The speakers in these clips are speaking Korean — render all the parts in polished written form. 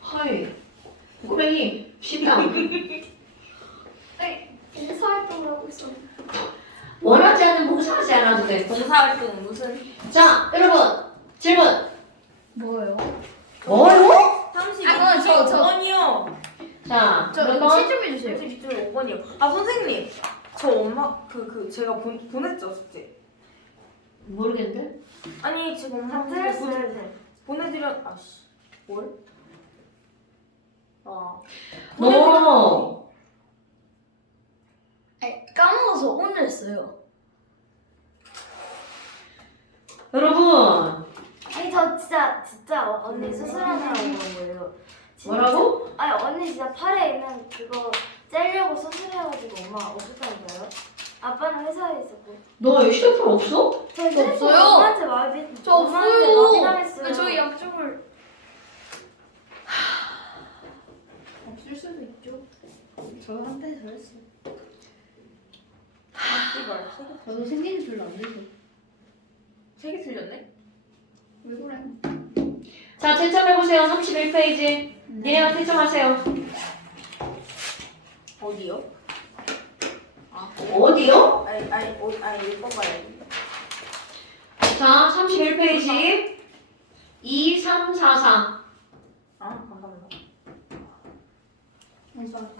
하이. 꼬맹이 심장. 봉사활동을 하고 있어. 원하지 않는 봉사하지 않아도 돼. 봉사활동 무슨? 자, 여러분 질문. 뭐예요? 뭐요? 32번 저. 5번이요. 자, 저 몇 번? 7좀 해주세요. 32점 5번이요. 아 선생님, 저 엄마 제가 보냈죠 숙제. 모르겠는데. 아니 지금 엄마 보내드렸 아씨 뭘? 아 너 아니, 까먹어서 오늘 했어요. 여러분 아니 저 진짜 언니 수술하느라고 그런 거예요. 진짜. 뭐라고? 아니 언니 진짜 팔에 있는 그거 째려고 수술해가지고 엄마 없었다니까요. 아빠는 회사에 있었고. 너 휴대폰 없어? 저 저 없어요. 엄마한테 마비. 저 엄마한테 없어요. 마비당했어요. 저희 약속을 없을 수도 있죠. 저 한테 잘했어요. 이걸 저도 생기는 별로 안 돼서. 세개 틀렸네? 왜 그래? 자, 채점해보세요. 31페이지. 니네가 채점하세요. 어디요? 어디요? 아니 1번 봐야지. 자, 31페이지. 2, 3, 4, 4. 아 감사합니다.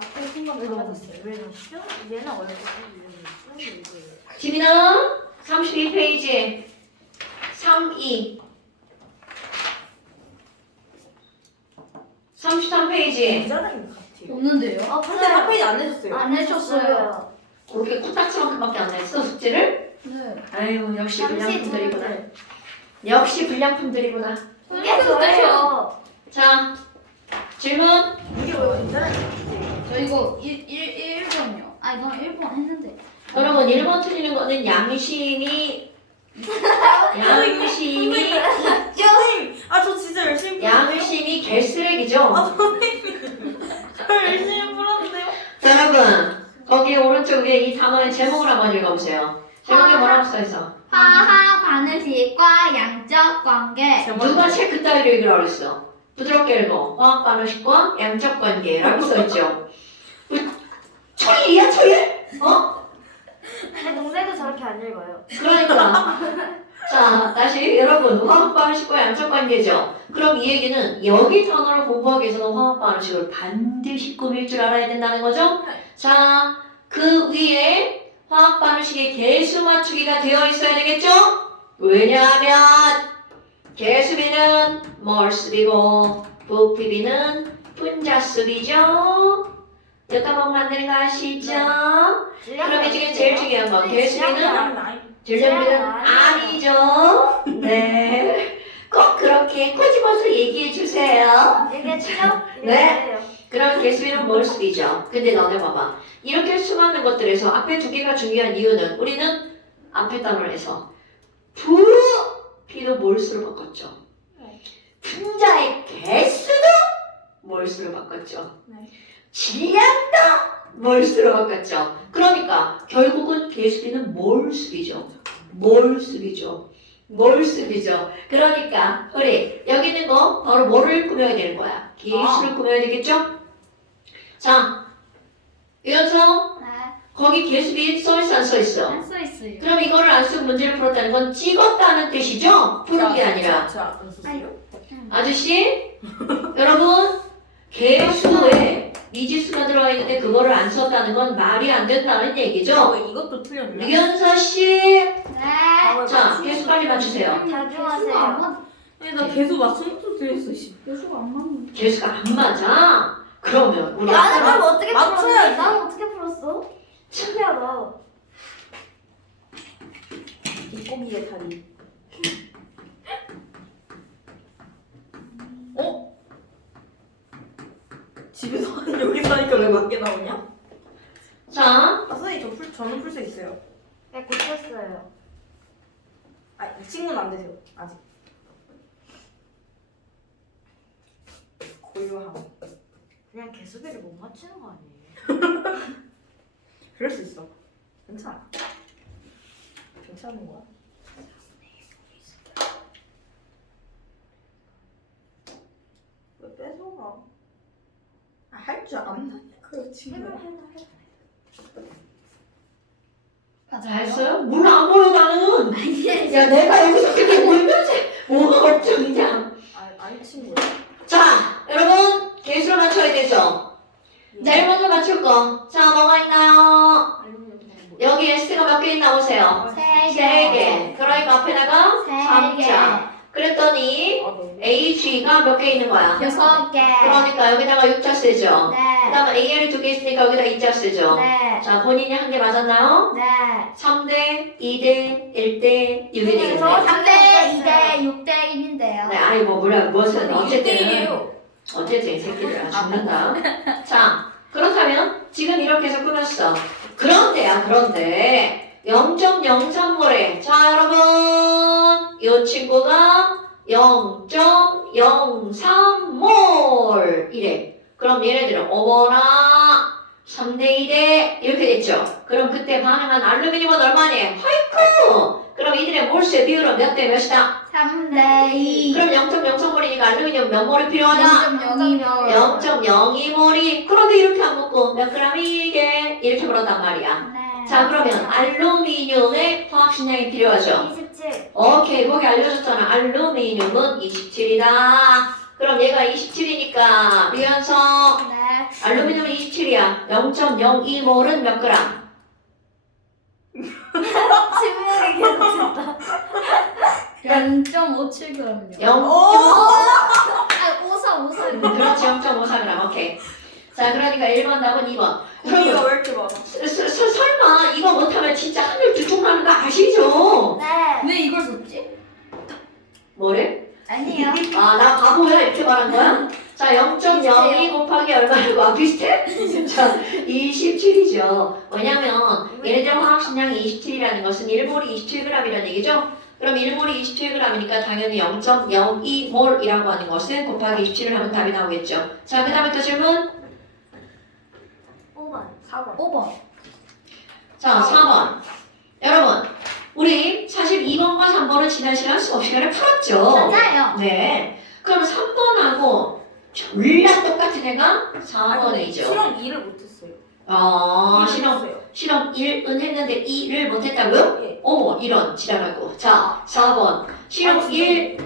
앞에 순간 달라졌어요. 왜냐면 시험 얘는 원래 시험이 이거예요. 지민아, 32페이지. 3, 2. 33페이지. 괜찮은 것 같아요. 없는데요? 선생님 한 페이지 안 내셨어요? 안 해줬어요. 그렇게 코딱지만큼밖에 안 했어, 숙제를? 네. 아유, 역시 잠시 불량품들이구나. 두분들. 역시 불량품들이구나. 이게 저예요. 자, 질문. 이게 왜 괜찮은 것 같아요? 저 이거 1번이요. 아니 그럼 1번 했는데. 여러분, 1번 틀리는 거는 양심이 선생님, 아 저 진짜 열심히 양심이 개쓰레기죠? 저 열심히 풀었는데요. 자, 여러분, 거기 오른쪽 위에 이 단어의 제목을 한번 읽어보세요. 제목에 뭐라고 써있어? 화학 반응식과 양적 관계. 누가 책 그따위로 읽으라고 그랬어? 부드럽게 읽어. 화학 반응식과 양적 관계라고 써있죠. 초일이야, 초일? 어? 제 동생도 저렇게 안 읽어요. 그러니까. 자, 다시 여러분, 화학 반응식과 양적 관계죠. 그럼 이 얘기는 여기 단어를 공부하기 위해서는 화학 반응식을 반드시 꾸밀 줄 알아야 된다는 거죠? 자, 그 위에 화학 반응식의 개수 맞추기가 되어 있어야 되겠죠? 왜냐하면 개수비는 몰수비고 부피비는 분자수비죠. 몇 가방 만드는 거 아시죠? 그러면 지금 제일 중요한 건 개수비는 질량비는 아니죠. 네. 꼭 그렇게 꼬집어서 얘기해 주세요. 얘기했죠? 네. 그럼 개수비는 몰수비죠. 근데 너네 봐봐. 이렇게 수많은 것들에서 앞에 두 개가 중요한 이유는 우리는 앞에 단어를 해서 부피도 몰수로 바꿨죠. 분자의 개수도 몰수로 바꿨죠. 네. 질량도 몰수로 바꿨죠. 그러니까 결국은 개수비는 몰수비죠. 몰수비죠. 몰수비죠. 그러니까 우리 여기 있는 거 바로 뭐를 꾸며야 되는 거야? 개수를 꾸며야 되겠죠? 자, 이어서 네. 거기 개수비 써있어 안 써있어? 안 써있어요. 그럼 이거를 안 쓰고 문제를 풀었다는 건 찍었다는 뜻이죠? 푸는 게 아니라. 자안 썼어요? 아저씨, 여러분, 개수에 미지수가 들어가 있는데 그거를 안 썼다는 건 말이 안 된다는 얘기죠? 왜 이것도 틀렸냐? 류현서 씨, 네. 자, 개수 빨리 맞추세요. 자중하세요. 아니 나 계속 맞춤도 틀렸어 씨. 교수가 안 맞는. 개수가 안 맞아? 그러면 우리 나는 아까 그럼 어떻게 풀었니? 맞춰야지. 나는 어떻게 풀었어? 신기하다. 뒷고기의 다리. 어? 집에서 하니 여기서 하니까 왜 맞게 나오냐? 자, 아 선생님 저는 풀 수 있어요. 네, 고쳤어요. 아 이 친구는 안 되세요 아직. 고요함. 그냥 개수비를 못 맞추는 거 아니에요? 그럴 수 있어. 괜찮아. 괜찮은 거야? 해봐. 할 줄 안다니까 친구야. 맞아. 했어요? 물 안 보여 나는. 야 내가 여기서 그렇게 보이면서 뭐가 걱정이냐. 아니 친구야. 자 여러분 개수를 맞춰야 되죠. 제일 먼저 맞출 거. 자 뭐가 있나요? 여기 S가 몇 개 있나 보세요. 3개. 그러니까 앞에다가 3자. 그랬더니 AG가 몇 개 있는 거야? 6개. 그러니까 여기다가 6자 쓰죠. 그 네. 다음에 AL이 2개 있으니까 여기다 2자 쓰죠. 네. 자 본인이 한 개 맞았나요? 네. 3대, 2대, 1대, 6이 되겠네. 3대, 2대, 6대 1인데요. 네, 아니 뭐 무슨 어쨌든 1대1이에요. 어쨌든 이 새끼들 죽는다. 자 그렇다면 지금 이렇게 해서 끊었어. 그런데 0.03몰에 자 여러분 이 친구가 0.03몰 이래. 그럼 얘네들은 어머나 3대 2대 이렇게 됐죠. 그럼 그때 반응한 알루미늄은 얼마니? 화이트. 그럼 이들의 몰수의 비율은 몇 대 몇이다? 3대 2. 그럼 0.03몰이니까 알루미늄 몇 몰이 필요하다? 0.02몰. 0.02몰이. 그런데 이렇게 안 먹고 몇 그램이 이게 이렇게 물었단 말이야. 네. 자 그러면 알루미늄의 화학식량이 필요하죠. 27. 오케이 거기 알려줬잖아. 알루미늄은 27이다. 그럼 얘가 27이니까 리안서 네. 알루미늄은 27이야. 0.02몰은 몇 그램? 침묵이 계속된다. 0.57g요. 0. 아, 54. 그렇지 0.54g. 오케이. 자 그러니까 1번 답은 2번. 고기가 그러면 왜 이렇게 많아? 설마 이거 못하면 진짜 하늘 두쪽 나는 거 아시죠? 네. 왜 이걸 썼지? 뭐래? 아니에요. 아 나 바보야 이렇게 말한 거야? 자 0.02 곱하기 얼마라고? 아 비슷해? 자 27이죠. 왜냐면 얘네들 화학식량이 27이라는 것은 1몰이 27g이라는 얘기죠? 그럼 1몰이 27g이니까 당연히 0.02몰이라고 하는 것은 곱하기 27을 하면 답이 나오겠죠. 자 그 다음에 또 질문. 5번. 4번. 5번. 자 4번. 여러분 우리 사실 2번과 3번은 지난 시간 수업 시간에 풀었죠? 맞아요. 네. 그럼 3번하고 졸라 똑같은 애가 4번이죠. 실험 2를 못했어요. 실험 1은 했는데 2를 못했다고요? 예. 어머 이런 지랄하고. 자 4번 실험 아, 1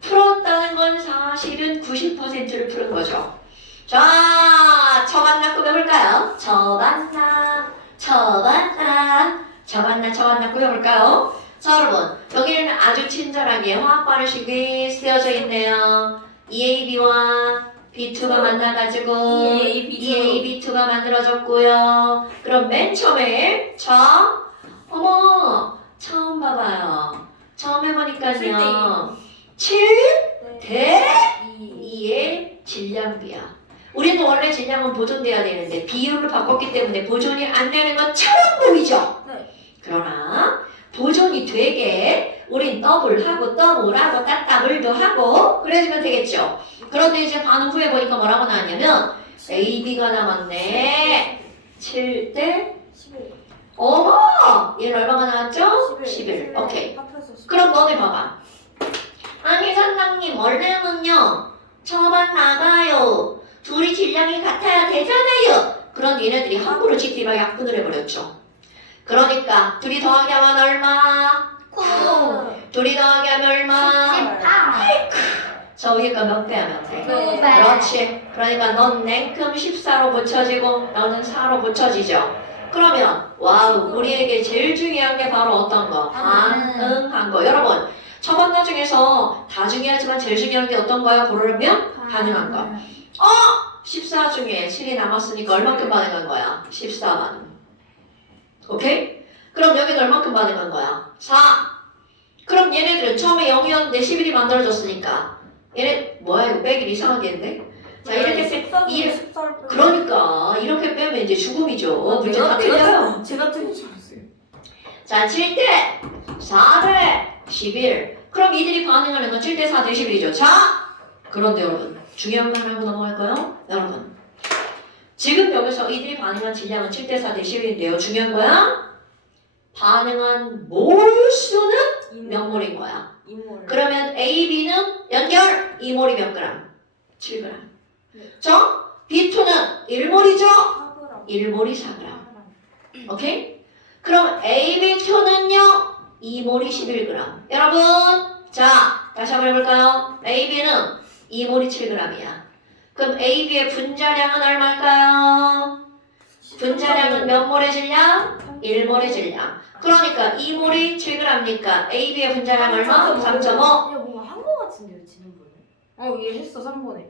풀었다는 건 사실은 90%를 푸는 거죠. 자 처반나 꾸며볼까요? 처반나 꾸며볼까요? 자 여러분 여기는 아주 친절하게 화학 반응식이 쓰여져 있네요. EAB와 B2가 만나가지고 EAB2가 만들어졌고요. 그럼 맨 처음에 자 어머 처음 봐봐요. 처음 해보니까요 7대 2의 질량비야. 우리는 원래 질량은 보존돼야 되는데 비율을 바꿨기 때문에 보존이 안 되는 것처럼 보이죠? 네. 그러나 보존이 되게 우린 더블하고 따따블도 하고 그래주면 되겠죠. 그런데 이제 반응 후에 보니까 뭐라고 나왔냐면 AB가 남았네. 7대 11. 어머! 얘는 얼마가 나왔죠? 11. 11. 오케이. 합해서 11. 그럼 너네 봐봐. 아니 선생님 원래는요 저만 나가요. 둘이 질량이 같아야 되잖아요. 그런 얘네들이 함부로 GT랑 약분을 해버렸죠. 그러니까 둘이 더하기 하면 얼마? 9. 둘이 더하기 하면 얼마? 18. 저 위에가 몇 배 하면 돼? 네. 그렇지. 그러니까 넌 냉큼 14로 고쳐지고 너는 4로 고쳐지죠. 그러면 와우 우리에게 제일 중요한 게 바로 어떤 거? 반응한 거. 여러분 처방과 중에서 다 중요하지만 제일 중요한 게 어떤 거야? 고르면 반응한 거. 14 중에 7이 남았으니까 얼마큼 반응한 거야? 14 반응. 오케이? 그럼 여기는 얼마큼 반응한 거야? 4. 그럼 얘네들은 처음에 0이었는데 11이 만들어졌으니까 얘네 뭐야 이거 빼기 이상하게 했네? 자 이렇게 빼 14를 그러니까 이렇게 빼면 이제 죽음이죠. 문제 다 틀려요. 제가 틀린 줄 알았어요. 자 7대 4대 11. 그럼 이들이 반응하는 건 7대 4대 11이죠. 자 그런데 여러분 중요한 거 하나 하고 넘어갈까요? 여러분 지금 여기서 이들이 반응한 질량은 7대 4대 11인데요. 중요한 거야. 반응한 몰수는 몇 몰인 거야? 인물. 그러면 A, B는 연결 2몰이 몇 그램? 7g. 자, B2는 1몰이죠? 4g. 1몰이 4g. 오케이? 그럼 AB2는요? 2몰이 11g. 여러분, 자, 다시 한번 해볼까요? AB는 2몰이 7g이야. 그럼 AB의 분자량은 얼마일까요? 분자량은 몇 몰의 질량? 1몰의 질량. 그러니까 2몰이 7g니까 AB의 분자량 얼마? 3.5. 이거 뭔가 한 거 같은데요 지난번에? 이해했어 3번에.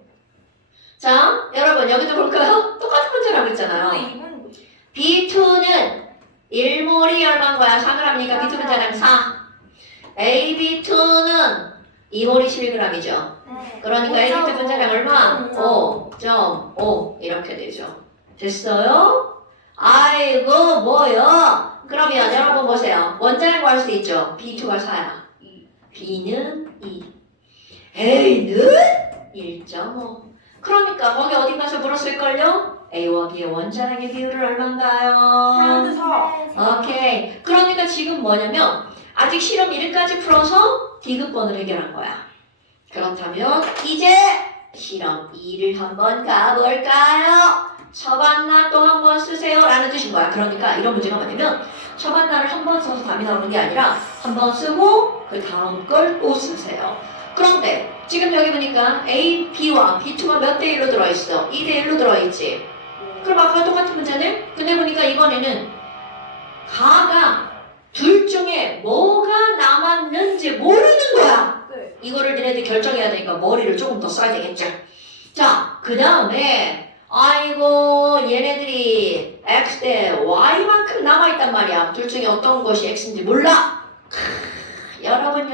자, 여러분 여기도 볼까요? 똑같은 문제라고 했잖아요. 근데 이건 뭐지? B2는 1몰이 얼마인 거야? 4g이니까 B2 분자량 4. AB2는 2몰이 11g이죠. 네. 그러니까 AB2 분자량 얼마? 5.5 이렇게 되죠. 됐어요? 아이고 뭐요? 그러면 여러분 보세요. 원자량 구할 수 있죠? B2가 4야. B는 2. A는 1.5. 그러니까 거기 어디 가서 물었을걸요? A와 B의 원자량의 비율은 얼마인가요? 3대 4. 오케이. 그러니까 지금 뭐냐면 아직 실험 1까지 풀어서 디귿번을 해결한 거야. 그렇다면 이제 실험 2를 한번 가볼까요? 처반나 또 한 번 쓰세요 라는 뜻인 거야. 그러니까 이런 문제가 뭐냐면 처반나를 한 번 써서 답이 나오는 게 아니라 한 번 쓰고 그 다음 걸 또 쓰세요. 그런데 지금 여기 보니까 A, B와 B2가 몇 대 1로 들어있어? 2대 1로 들어있지. 그럼 아까 똑같은 문제네? 근데 보니까 이번에는 가가 둘 중에 뭐가 남았는지 모르는 거야. 네. 이거를 니네들 결정해야 되니까 머리를 조금 더 써야 되겠죠. 자, 그 다음에 아이고 얘네들이 X 대 Y만큼 남아있단 말이야. 둘 중에 어떤 것이 X인지 몰라. 여러분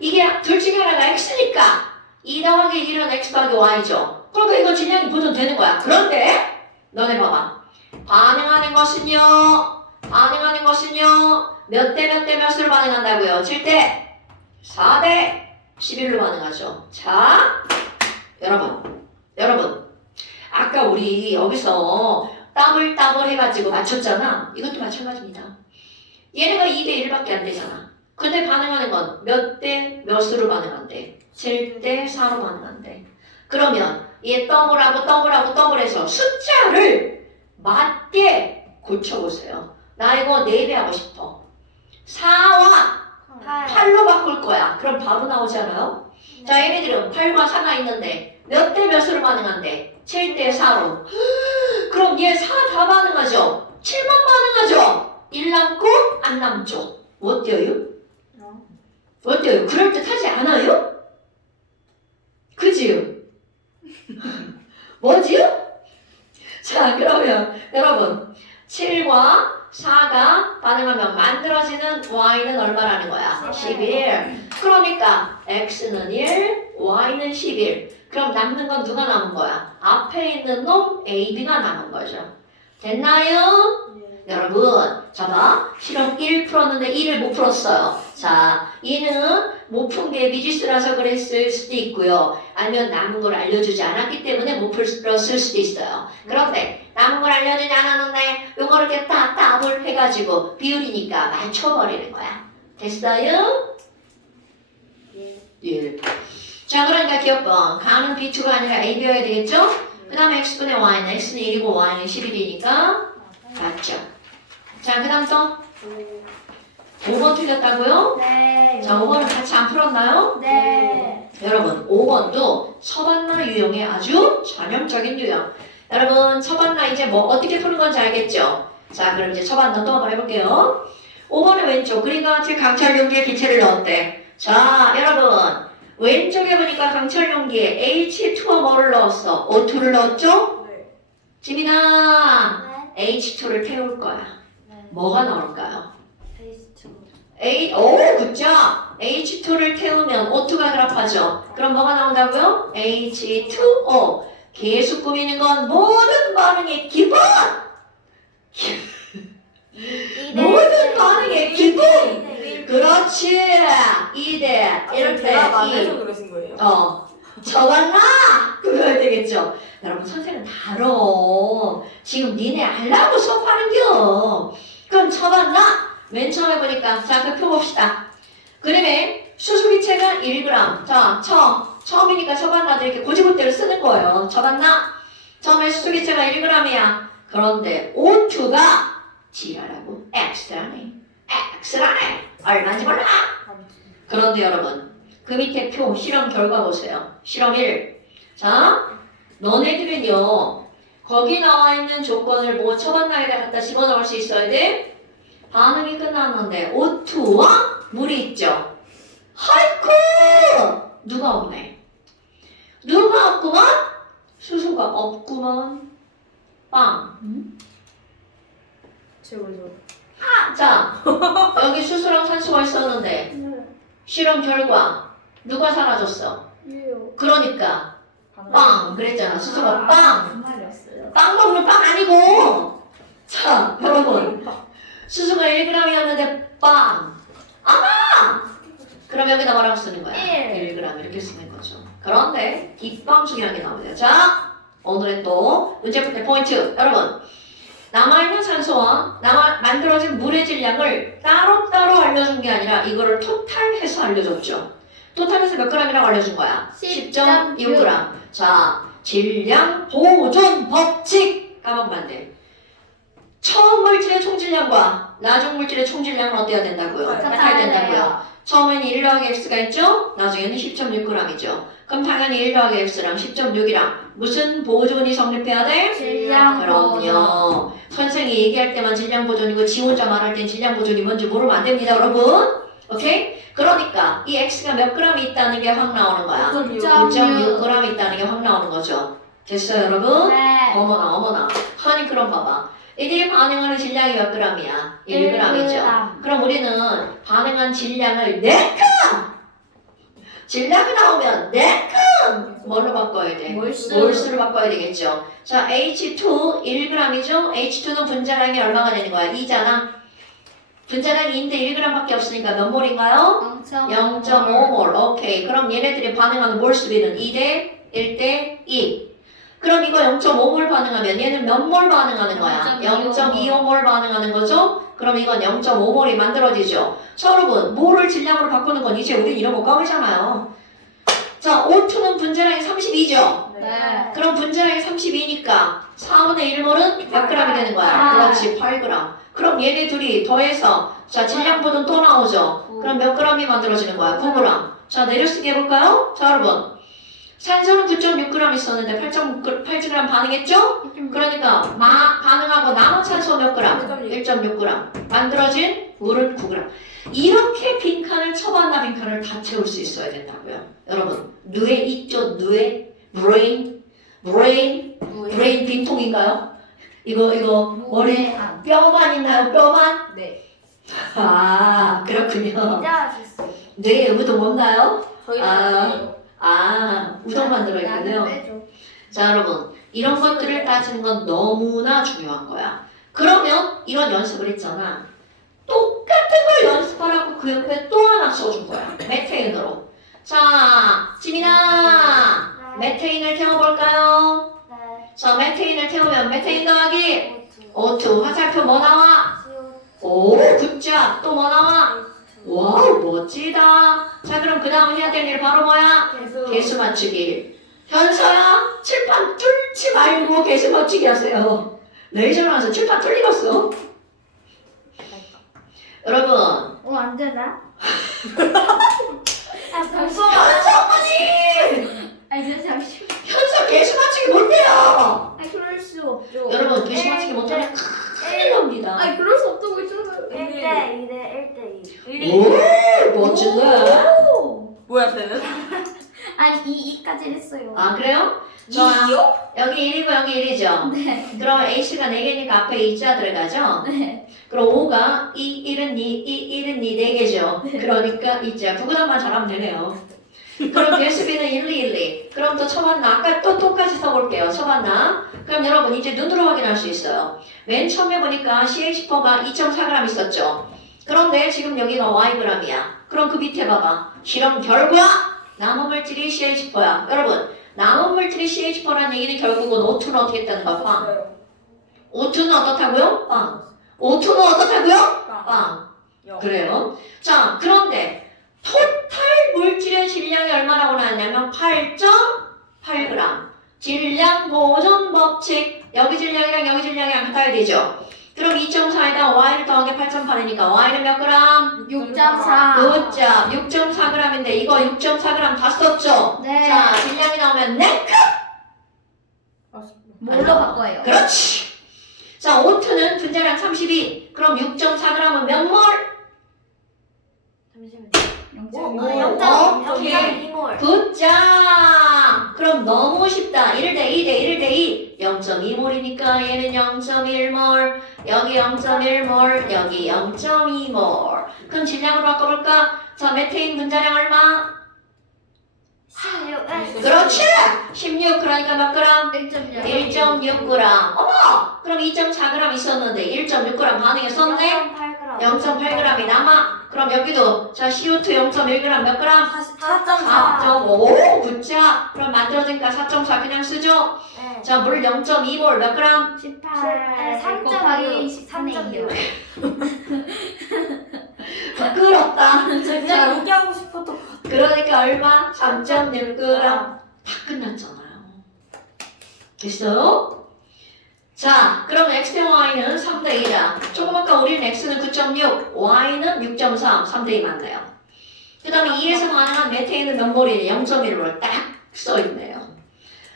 이게 둘 중에 하나가 X니까 2 더하기 1은 X 더하기 Y죠. 그러니까 이거 진영이 보존되는 거야. 그런데 너네 봐봐. 반응하는 것은요 몇 대 몇 대 몇으로 반응한다고요? 7대 4대 11로 반응하죠. 자, 여러분 아까 우리 여기서 더블 해가지고 맞췄잖아. 이것도 마찬가지입니다. 얘네가 2대 1밖에 안 되잖아. 근데 반응하는 건 몇 대 몇으로 반응한대? 7대 4로 반응한대. 그러면 얘 더블해서 숫자를 맞게 고쳐보세요. 나 이거 4배 하고 싶어. 4와 8로 바꿀 거야. 그럼 바로 나오지 않아요? 자, 얘네들은 8과 4가 있는데 몇 대 몇으로 반응한대? 7대 4로. 그럼 얘 4 다 반응하죠? 7만 반응하죠? 1 남고 안 남죠? 어때요? 어때요? 그럴듯하지 않아요? 그지요? 뭐지요? 자, 그러면 여러분 7과 4가 반응하면 만들어지는 y는 얼마라는 거야? 11. 그러니까 x는 1, y는 11. 그럼 남는 건 누가 남은 거야? 앞에 있는 놈 AB가 남은 거죠. 됐나요? 여러분, 봐봐. 실험 1 풀었는데 2를 못 풀었어요. 자, 2는 못 푼 게 미지수라서 그랬을 수도 있고요. 아니면 남은 걸 알려주지 않았기 때문에 못 풀었을 수도 있어요. 그런데 남은 걸 알려주지 않았는데 요거를 이렇게 딱 답을 해가지고 비율이니까 맞춰버리는 거야. 됐어요? 예. 자, 그러니까 기억번. 가는 B2가 아니라 AB여야 되겠죠? 그 다음에 X분의 Y는 X는 1이고 Y는 11이니까 맞죠? 자, 그 다음 또 5번 틀렸다고요? 네. 자, 5번은 같이 안 풀었나요? 네. 여러분, 5번도 처반나 유형의 아주 전형적인 유형. 여러분, 처반나 이제 뭐 어떻게 푸는 건지 알겠죠? 자, 그럼 이제 처반나 또 한번 해볼게요. 5번의 왼쪽, 그림과 같이 강철 용기에 기체를 넣었대. 자, 여러분, 왼쪽에 보니까 강철 용기에 H2와 뭐를 넣었어? O2를 넣었죠? 네. 지민아, H2를 태울 거야. 네. 뭐가 나올까요? 베이스 굿잡! H2를 태우면 O2가 결합하죠. 그럼 뭐가 나온다고요? H2O. 계속 꾸미는 건 모든 반응의 기본! 모든 반응의 기본! 그렇지! 2대 이럴 때 대답 안 2. 해서 그러신 거예요? 저발라! 그래야 되겠죠. 여러분, 선생님 다뤄. 지금 니네 알라고 수업하는겨. 그럼 저발라! 맨 처음에 보니까 자, 그 펴봅시다. 그림에 수소기체가 1g. 자, 처음이니까 처봤나도 이렇게 고지고대로 쓰는 거예요. 처봤나? 처음에 수소기체가 1g이야. 그런데 O2가 G라고 X라네. X라네. 얼마인지 몰라. 그런데 여러분 그 밑에 표 실험 결과 보세요. 실험 1. 자, 너네들은요 거기 나와 있는 조건을 보고 처방나에다 갖다 집어넣을 수 있어야 돼. 반응이 끝났는데 O2와 물이 있죠. 하이쿠! 누가 없네. 누가 없구만? 수소가 없구만. 빵. 제발요. 자, 여기 수소랑 산소가 있었는데 실험 결과 누가 사라졌어? 유요. 그러니까 빵 그랬잖아. 수소가 빵. 무슨 말이었어요? 빵 먹는 빵 아니고. 자, 여러분 수소가 1g이었는데 빵. 아마. 그럼 여기다 뭐라고 쓰는 거야? 1g 이렇게 쓰는 거죠. 그런데 이 빵 중요한 게 나오네요. 자, 오늘의 또 문제풀이 포인트. 여러분 남아있는 산소와 만들어진 물의 질량을 따로따로 알려준 게 아니라 이거를 토탈해서 알려줬죠. 토탈해서 몇 g이라고 알려준 거야? 10.6g. 자, 질량 보존 법칙 까먹으면 안 돼. 처음 물질의 총질량과 나중 물질의 총질량은 어때야 된다고요? 같아야 된다고요. 처음에는 1 더하기 x가 있죠? 나중에는 10.6g이죠. 그럼 당연히 1 더하기 x랑 10.6이랑 무슨 보존이 성립해야 돼? 질량 그럼요. 선생이 얘기할 때만 질량 보존이고 지 혼자 말할 땐 질량 보존이 뭔지 모르면 안 됩니다, 여러분. 오케이? 그러니까 이 x가 몇 g이 있다는 게 확 나오는 거야. 9.6g 있다는 게 확 나오는 거죠. 됐어요, 여러분? 네. 어머나. 아니 그럼 봐봐. 이들이 반응하는 질량이 몇 g이야? 1g이죠. 그럼 우리는 반응한 질량을 4큼! 질량이 나오면 4큼! 뭘로 바꿔야 돼? 몰수로 바꿔야 되겠죠. 자, H2 1g이죠? H2는 분자량이 얼마가 되는 거야? 2잖아. 분자량이 2인데 1g밖에 없으니까 몇 몰인가요? 0.5몰. 오케이. 그럼 얘네들이 반응하는 몰수비는 2대 1대 2. 그럼 이거 0.5몰 반응하면 얘는 몇 몰 반응하는 거야? 0.25몰 반응하는 거죠? 그럼 이건 0.5몰이 만들어지죠. 자, 여러분 몰을 질량으로 바꾸는 건 이제 우린 이런 거 껌이잖아요. 자, O2는 분자량이 32죠? 네. 그럼 분자량이 32니까 4분의 1몰은 몇 g이 되는 거야? 그렇지, 8g. 그럼 얘네 둘이 더해서 자 질량 보존 또 나오죠? 그럼 몇 g이 만들어지는 거야? 9g. 자, 내려쓰기 해볼까요? 자, 여러분 산소는 9.6g 있었는데 8.g 반응했죠? 그러니까 반응하고 남은 산소 몇 g? 1.6g. 만들어진 물은 9g. 이렇게 빈칸을 처봤나 빈칸을 다 채울 수 있어야 된다고요. 여러분 뇌 있죠? 뇌? 브레인 빈통인가요? 이거 머리 뼈만 있나요? 뼈만? 네. 아 그렇군요. 이자 주세요. 뇌에 우동 없나요? 저희는 우동만 들어있군요. 자, 여러분 이런 것들을 따지는 건 너무나 중요한 거야. 그러면 이런 연습을 했잖아. 똑같은 걸 연습하라고 그 옆에 또 하나 써준 거야. 메테인으로. 자, 지민아 메테인을 태워볼까요? 네. 자, 메테인을 태우면 메테인 더하기 O2. O2 화살표 뭐 나와? 오, 굿잡. 또 뭐 나와? 와우, 멋지다. 자, 그럼 그 다음 해야 될 일 바로 뭐야? 개수 맞추기. 현서야, 칠판 뚫지 말고 개수 맞추기 하세요. 레이저 나와서 칠판 뚫리겠어. 여러분, 안 되나? 벌써 현서 어머니! 아니 잠시. 현서 개수 맞추기 못해요. 그럴 수 없죠. 여러분, 개수 맞추기 못하면 큰일 납니다. 그럴 수 없다고 했잖아요. 1대 2대 1대 2. 오, 멋진데? 뭐야 쟤는? 아니 2까지 했어요. 아, 그래요? 좋아. 2요? 여기 1이고 여기 1이죠? 네. 그럼 H가 4개니까 앞에 2자 들어가죠? 네. 그럼 5가 1은 2, 1은 2, 4개죠? 그러니까 2자. 부구단만 잘하면 되네요. 그럼 개수비는 1, 2, 1, 2. 그럼 또 쳐봤나? 아까 또 똑같이 써볼게요. 쳐봤나? 그럼 여러분 이제 눈으로 확인할 수 있어요. 맨 처음에 보니까 CH4가 2.4g 있었죠? 그런데 지금 여기가 Yg이야. 그럼 그 밑에 봐봐. 실험 결과 남은 물질이 CH4야. 여러분 남은 물질이 CH4라는 얘기는 결국은 O2는 어떻게 했다는 거야? 빵. O2는 어떻다고요? 빵. O2는 어떻다고요? 빵. 그래요. 자, 그런데 토탈 물질의 질량이 얼마라고 나왔냐면 8.8g. 질량 보존 법칙. 여기 질량이랑 여기 질량이랑 같아야 되죠. 그럼 2.4에다 y를 더하기 8.8이니까 y는 몇 그램? 6.4. 굿자 6.4g인데 이거 6.4g 다 썼죠? 네. 자 질량이 나오면 네? 뭘로 바꿔요? 그렇지. 자 오트는 분자량 32. 그럼 6.4g은 몇 몰? 잠시만요. 0.5. 0.2몰. 굿자. 그럼 너무 쉽다. 1대 2 대 1 대 2. 0.2몰이니까 얘는 0.1몰. 여기 0.1몰. 여기 0.2몰. 그럼 질량으로 바꿔볼까? 자 메테인 분자량 얼마? 16. 그렇지. 16 그러니까 몇 그램? 1.1. 1.6g. 어머! 그럼 2.4g 있었는데 1.6g 반응에 썼네? 0.8g. 0.8g이 남아. 그럼 여기도 자 CO2 0.1g 몇 그램? 4.4. 4.5 굿자. 그럼 만들어지니까 4.4 그냥 쓰죠? 네. 자 물 0.2몰 몇 그램? 18 3.6. 곱하기 3.6. 13.6. 부끄럽다. 그냥 얘기하고 싶었던 거. 그러니까 얼마? 3.6g. 다 끝났잖아요. 됐어요? 자, 그럼 x대 y는 3대 2다. 조금 아까 우리는 x는 9.6, y는 6.3, 3대 2 맞나요? 그 다음에 2에서 가능한 메테인은 몇 몰이냐? 0.1몰 딱 써있네요.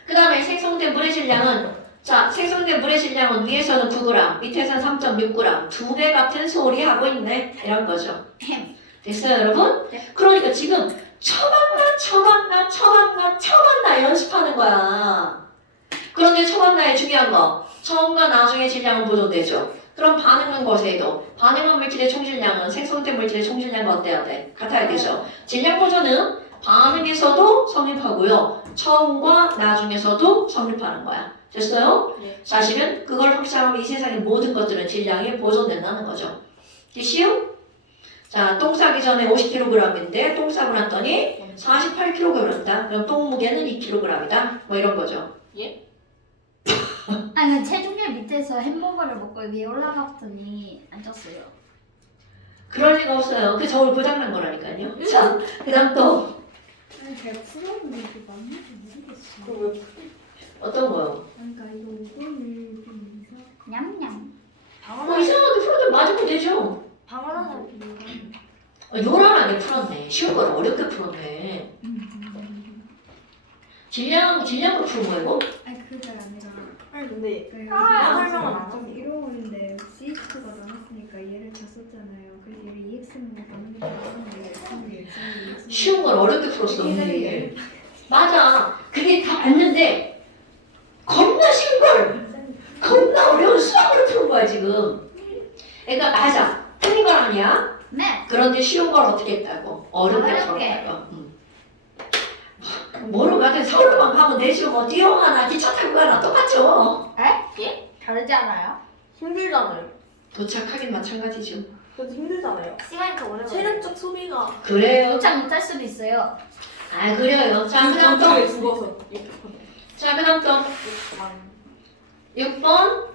그 다음에 생성된 물의 질량은 자, 생성된 물의 질량은 위에서는 9g, 밑에서는 3.6g. 2배 같은 소리 하고 있네. 이런 거죠. 됐어요, 여러분? 네. 그러니까 지금 처만나 연습하는 거야. 그런데 처만나의 중요한 거. 처음과 나중에 질량은 보존되죠. 그럼 반응한 것에도 반응한 물질의 총질량은 생성된 물질의 총질량과 어때야 돼? 같아야 되죠. 질량 보존은 반응에서도 성립하고요. 처음과 나중에서도 성립하는 거야. 됐어요? 네. 사실은 그걸 확실하면 이 세상의 모든 것들은 질량이 보존된다는 거죠. 됐시요? 자, 똥 싸기 전에 50kg인데 똥 싸고 났더니 48kg이다. 그럼 똥 무게는 2kg이다. 뭐 이런 거죠. 아니 그 체중계 밑에서 햄버거를 먹고 위에 올라갔더니 안 쪘어요. 그럴 리가 없어요. 그 저울 고장난 거라니까요. 자, 그 다음 또 아니 제가 풀었는데 이게 맞는지 모르겠어요. 그럼 왜 어떤 거요? 그러니까 이거 이거를 좀 냠냠. 뭐 이상하게 풀어도 맞으면 되죠. 방어는 요란하게 풀었네. 쉬운 걸 어렵게 풀었네. 질량으로 푸는 거예요, 이거? 아니 그게 아니라 아니 근데 그 설명은 안 좀 하고. 잃어버린데 CX가 나눴으니까 얘를 다 썼잖아요. 그래서 얘를 EX는 나누는 게 나누는 게 X는 쉬운 걸 어렵게 풀었어, 언니. 맞아. 그게 다 맞는데 겁나 쉬운 걸 겁나 어려운 수학으로 푸는 거야, 지금. 그러니까 맞아. 틀린 건 아니야. 네. 그런데 쉬운 걸 어떻게 했다고? 어렵게 어렵게. 풀었다고. 뭐로 가든 서울로만 가면 되지 뭐 뛰어가나 기차 타고 가나 똑같죠. 다르지 않아요? 힘들잖아요. 도착하긴 마찬가지죠. 그래도 힘들잖아요. 시간이 더 오래 걸려. 체력적 소비가 그래요. 도착 못할 수도 있어요. 아 그래요. 자 그다음 또. 전투에 죽어서 이렇게 하네. 자 그다음 또 6번.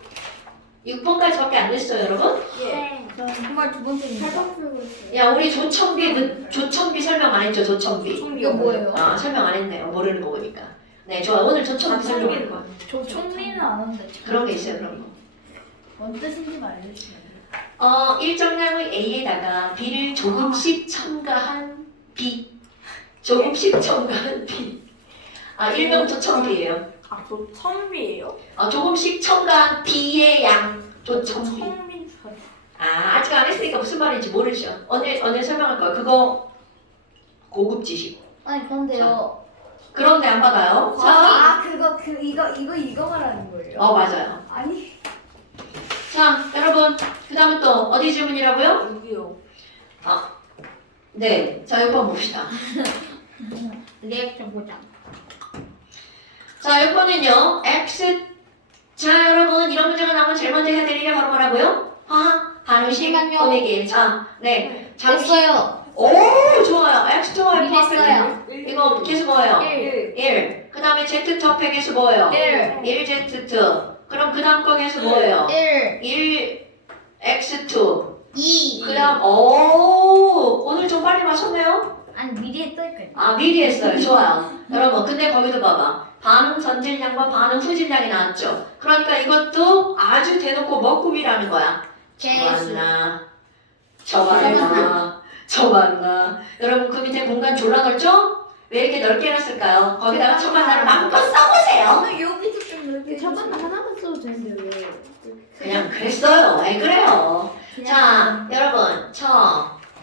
6번까지밖에 안 됐어요, 여러분. 예. 네. 저는 정말 두 번째입니다. 풀고 있어요. 야 우리 조천비 설명 안 했죠, 조천비. 이거 뭐예요? 아 설명 안 했네요. 모르는 거 보니까. 네 좋아. 오늘 조천비 설명할 거야. 저 총리는 아는데 그런 게 있어요, 그런 거. 뭔 뜻인지 알려주세요. 일정량의 A에다가 B를 조금씩 첨가한 B. 조금씩 첨가한 B. 일명 조천비예요. 저 천비예요? 조금씩 첨가한 B의 양. 조천비. 천비. 아직 안 했으니까 무슨 말인지 모르죠. 오늘 설명할 거야. 그거 고급 지식. 아니 그런데요. 그런데 안 받아요. 자, 이거 말하는 거예요. 맞아요. 아니 자, 여러분, 그 다음은 또 어디 질문이라고요? 여기요. 네, 자, 6번 봅시다. 리액션 보자. 자, 6번은요, X. 자, 여러분, 이런 문제가 나오면 제일 먼저 해야 될 일이 바로 뭐라고요? 반응식, 시간요. 꾸미기. 자, 네. 됐어요. 오, 좋아요. X 좋아요. 이미 했어요. 이거 계수 뭐예요? 1. 그 다음에 Z 터펙 계수 뭐예요? 1Z. 그럼 그 다음 거 계수 뭐예요? 1. X2. 2. 그 다음, 오늘 좀 빨리 마셨네요? 아니 미리 했다니까요. 아 미리 했어요. 좋아요. 여러분 근데 거기도 봐봐. 반응 전질량과 반응 후질량이 나왔죠. 그러니까 이것도 아주 대놓고 먹구비라는 거야. 저발라 저발라 저발라. 여러분 그 밑에 공간 졸라 넓죠? 왜 이렇게 넓게 해놨을까요? 거기다가 저발라를 마음껏 써보세요. 여기도 좀 넓게. 저번 하나만 써도 되는데 왜? 그냥 그랬어요. 왜 그래요? 자 여러분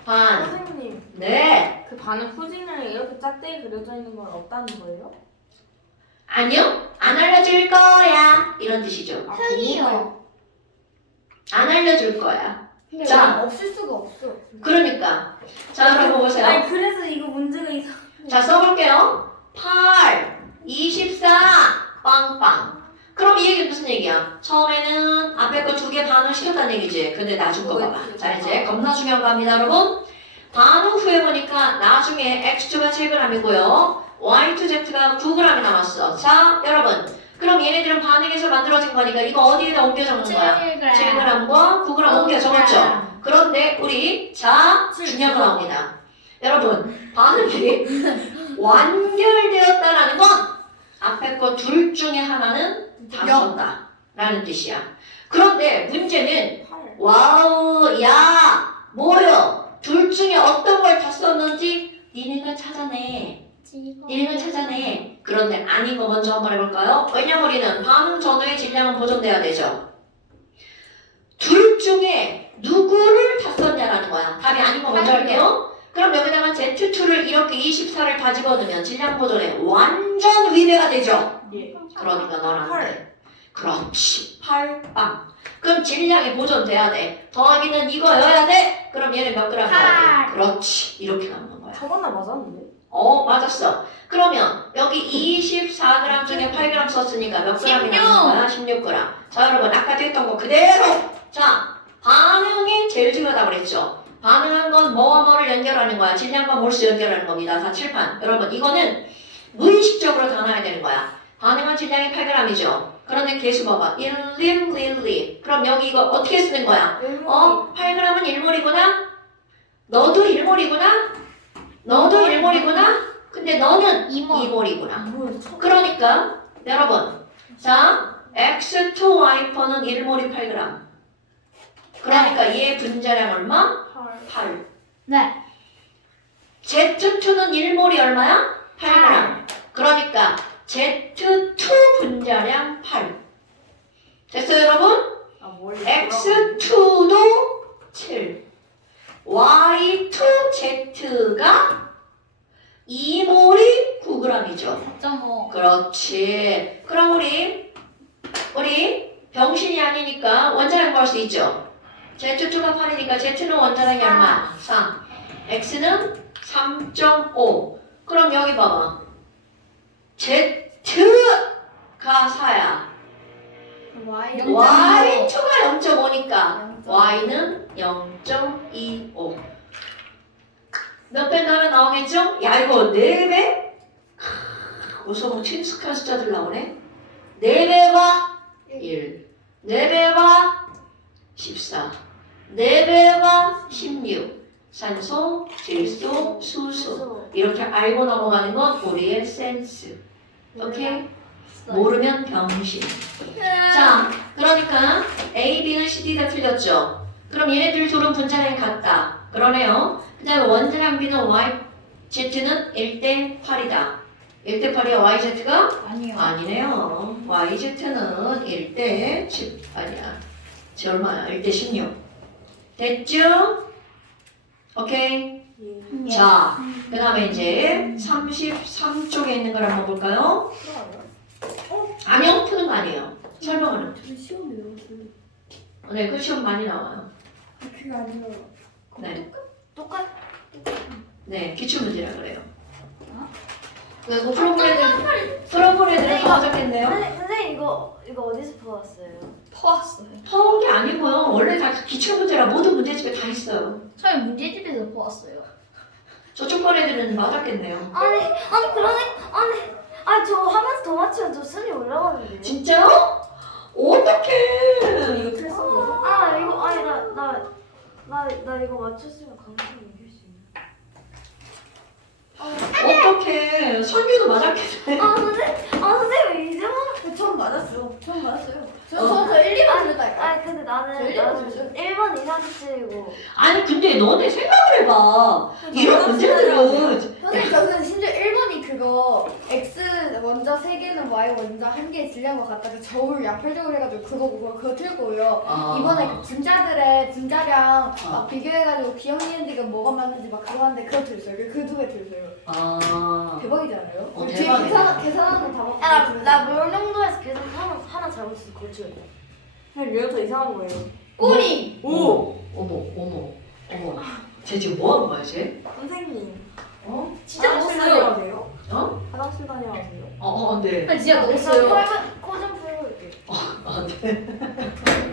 반. 선생님, 네. 그 반응 후진을 이렇게 짝대기 그려져 있는 건 없다는 거예요? 아니요. 안 알려줄 거야. 이런 뜻이죠. 흥이요. 안 알려줄 거야. 근데 자. 없을 수가 없어. 그러니까 자 여러분 보세요. 아니 그래서 이거 문제가 이상. 자 써볼게요. 8, 24, 빵빵. 그럼 이 얘기는 무슨 얘기야? 처음에는 앞에 거 2개 반응 시켰다는 얘기지. 근데 나중 거 봐봐. 자 이제 겁나 중요한 거 합니다 여러분. 반응 후에 보니까 나중에 X2가 7g이고요. Y2Z가 9g이 남았어. 자 여러분 그럼 얘네들은 반응에서 만들어진 거니까 이거 어디에다 옮겨 적는 거야? 7g과 9g 옮겨 적었죠. 그런데 우리 자 중요한 거 나옵니다. 여러분 반응이 완결되었다라는 건 앞에 거 둘 중에 하나는 다 썼다 라는 뜻이야. 그런데 문제는 8. 와우 야 뭐요? 둘 중에 어떤 걸 다 썼는지 니네가 찾아내. 니네가 찾아내. 그런데 아닌 거 먼저 한번 해볼까요? 왜냐면 우리는 반응 전후의 질량은 보존돼야 되죠. 둘 중에 누구를 다 썼냐라는 거야. 답이 아닌 거 먼저 할게요. 그럼 여기다가 Z2를 이렇게 24를 다 집어넣으면 질량 보존에 완전 위배가 되죠. 예. 그러니까 너는 안 돼. 그렇지. 8빵. 그럼 질량이 보존돼야 돼. 더하기는 이거여야 돼. 그럼 얘는 몇 그램 넣어야 돼? 그렇지. 이렇게 남는 거야. 저번에 맞았는데? 맞았어. 그러면 여기 24g 중에 8g 썼으니까 몇 g이 남는 거야? 16g. 자 여러분 아까 했던 거 그대로. 자 반응이 제일 중요하다고 그랬죠. 반응한 건 뭐와 뭐를 연결하는 거야? 질량과 몰수 연결하는 겁니다. 다 칠판. 여러분 이거는 무의식적으로 다 나와야 되는 거야. 반응한 질량이 8g이죠. 그런데 개수 봐봐. 1, 1, 1, 2. 그럼 여기 이거 어떻게 쓰는 거야? 8g은 1몰이구나? 너도 1몰이구나? 너도 1몰이구나? 근데 너는 2몰이구나. 그러니까 여러분 자 X2Y4는 1몰이 8g. 그러니까 얘 분자량 얼마? 8. 네. Z2는 1몰이 얼마야? 8g. 그러니까 Z2 분자량 8. 됐어요 여러분? 아, 뭘 X2도 7. Y2Z가 2몰이 9g이죠. 4.5. 그렇지. 그럼 우리 병신이 아니니까 원자량 구할 수 있죠. Z2가 8이니까 Z는 원자량이 얼마? 3. X는 3.5. 그럼 여기 봐봐. Z가 4야. Y2가 0.5니까 Y는 0.25. 몇 배 나면 나오겠죠? 야 이거 4배? 벌써 뭐 친숙한 숫자들 나오네. 4배와 1, 4배와 14, 4배와 16. 산소, 질소, 수소. 이렇게 알고 넘어가는 건 우리의 센스. 오케이? 모르면 병신. 자, 그러니까 A, B는 C, D가 틀렸죠. 그럼 얘네들 둘은 분자량이 같다. 그러네요. 그 다음에 원자량 B는 Y, Z는 1대 8이다. 1대 8이야. YZ가? 아니요. 아니네요. YZ는 1대 10 아니야. 지 얼마야? 1대 16. 됐죠? 오케이. 예. 자, 그 다음에 이제 33쪽에 있는 걸 한번 볼까요? 아니요, 푸는 거 아니에요. 설명하는. 저 시험 외웠어요. 네, 그 시험 많이 나와요. 그게 아니라 네, 똑같. 네, 기출문제라 그래요. 그 프로그램들은 더 어렵겠네요. 선생님 이거 어디서 퍼왔어요? 퍼왔어요. 퍼온 게 아니고요. 원래 다 기출문제라 모든 문제집에 다 있어요. 저희 문제집에서 퍼왔어요. 저쪽 번 애들은 맞았겠네요. 아니 그러네. 아니 저 하면서 더 맞추면 저 순위 올라가는데요. 진짜요? 어떡해. 이거 틀렸어. 아 이거 아니 나 이거 맞췄으면 강팀 이길 수 있나? 어떡해. 설계도 맞았겠네. 선생님 이제 만 처음 맞았어. 처음 맞았어요. 저 1, 2번 들었다니까. 아니 근데 나는 저 1번 1번 이상치고 아니 근데 너네 생각을 해봐. 이런 문제들은 선생님 저는 심지어 1번이 그거 X 원자 3개는 Y 원자 1개 질량과 같다고 저울 양팔적으로 해가지고 그거 틀고요. 이번에 그 분자들의 분자량 막 비교해가지고 기억니은디가 뭐가 맞는지 막 그거 하는데 그거 들었어요. 그 두 개 들었어요. 대박이잖아요. 뒤에 대박이네. 계산하는 거 다 먹고. 야나 물농도에서 계속 하나 잘못해서 고쳐야 돼. 그냥 얘부터 이상한 거예요. 꼬리! 오! 어머. 쟤 지금 뭐 하는 거야, 쟤? 선생님. 어? 진짜 화장실 넣었어요. 다녀가세요? 어? 화장실 다녀가세요? 네. 아니 진짜 넣었어요. 코좀 풀어볼게.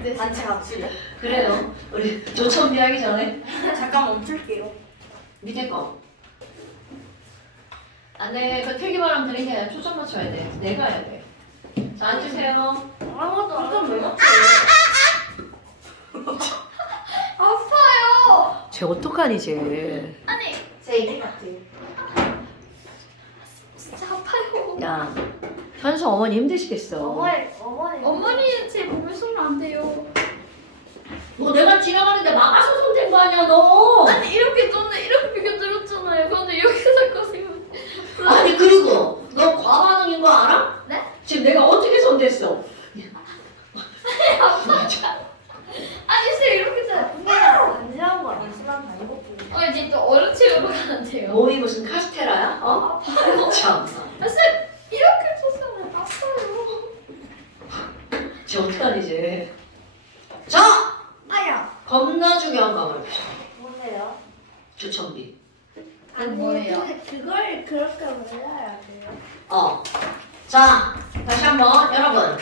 네. 단체 갑시다. 그래요. 우리 조천비 하기 전에 잠깐 멈출게요. 밑에 거. 네, 그 필기만 하면 되니까 초점 맞춰야 돼. 내가 해야 돼. 자, 앉으세요. 아무것도 안 왜 하고. 맞춰요? 아파요. 쟤 어떡하니, 쟤. 아니 제 얘기 같아. 진짜 아파요. 야, 현수 어머니 힘드시겠어. 어머니 제 몸에 손을 안 대요. 뭐 내가 지나가는데 막아서 손댄 거 아니야, 너. 아니 이렇게 저는 이렇게 비교 들었잖아요. 근데 여기서 자꾸 생각. 아니, 그리고 너 과반응인 거 알아? 네? 지금 내가 어떻게 손댔어? 아니 진짜 이렇게 잘. 안지한 거 아니야? 시간 다니고 이제 또 어른체육으로 가는데요. 몸이 무슨 카스테라야? 어? 참. 아 쌤 이렇게 쳤으면 아파요. 쟤 어떡하니, 쟤. 자! 아야. 겁나 중요한 거 한번 해보자. 뭔데요? 조천비. 뭐예요? 근데 그걸 그렇게 몰라야 돼요. 자, 다시 한번 여러분.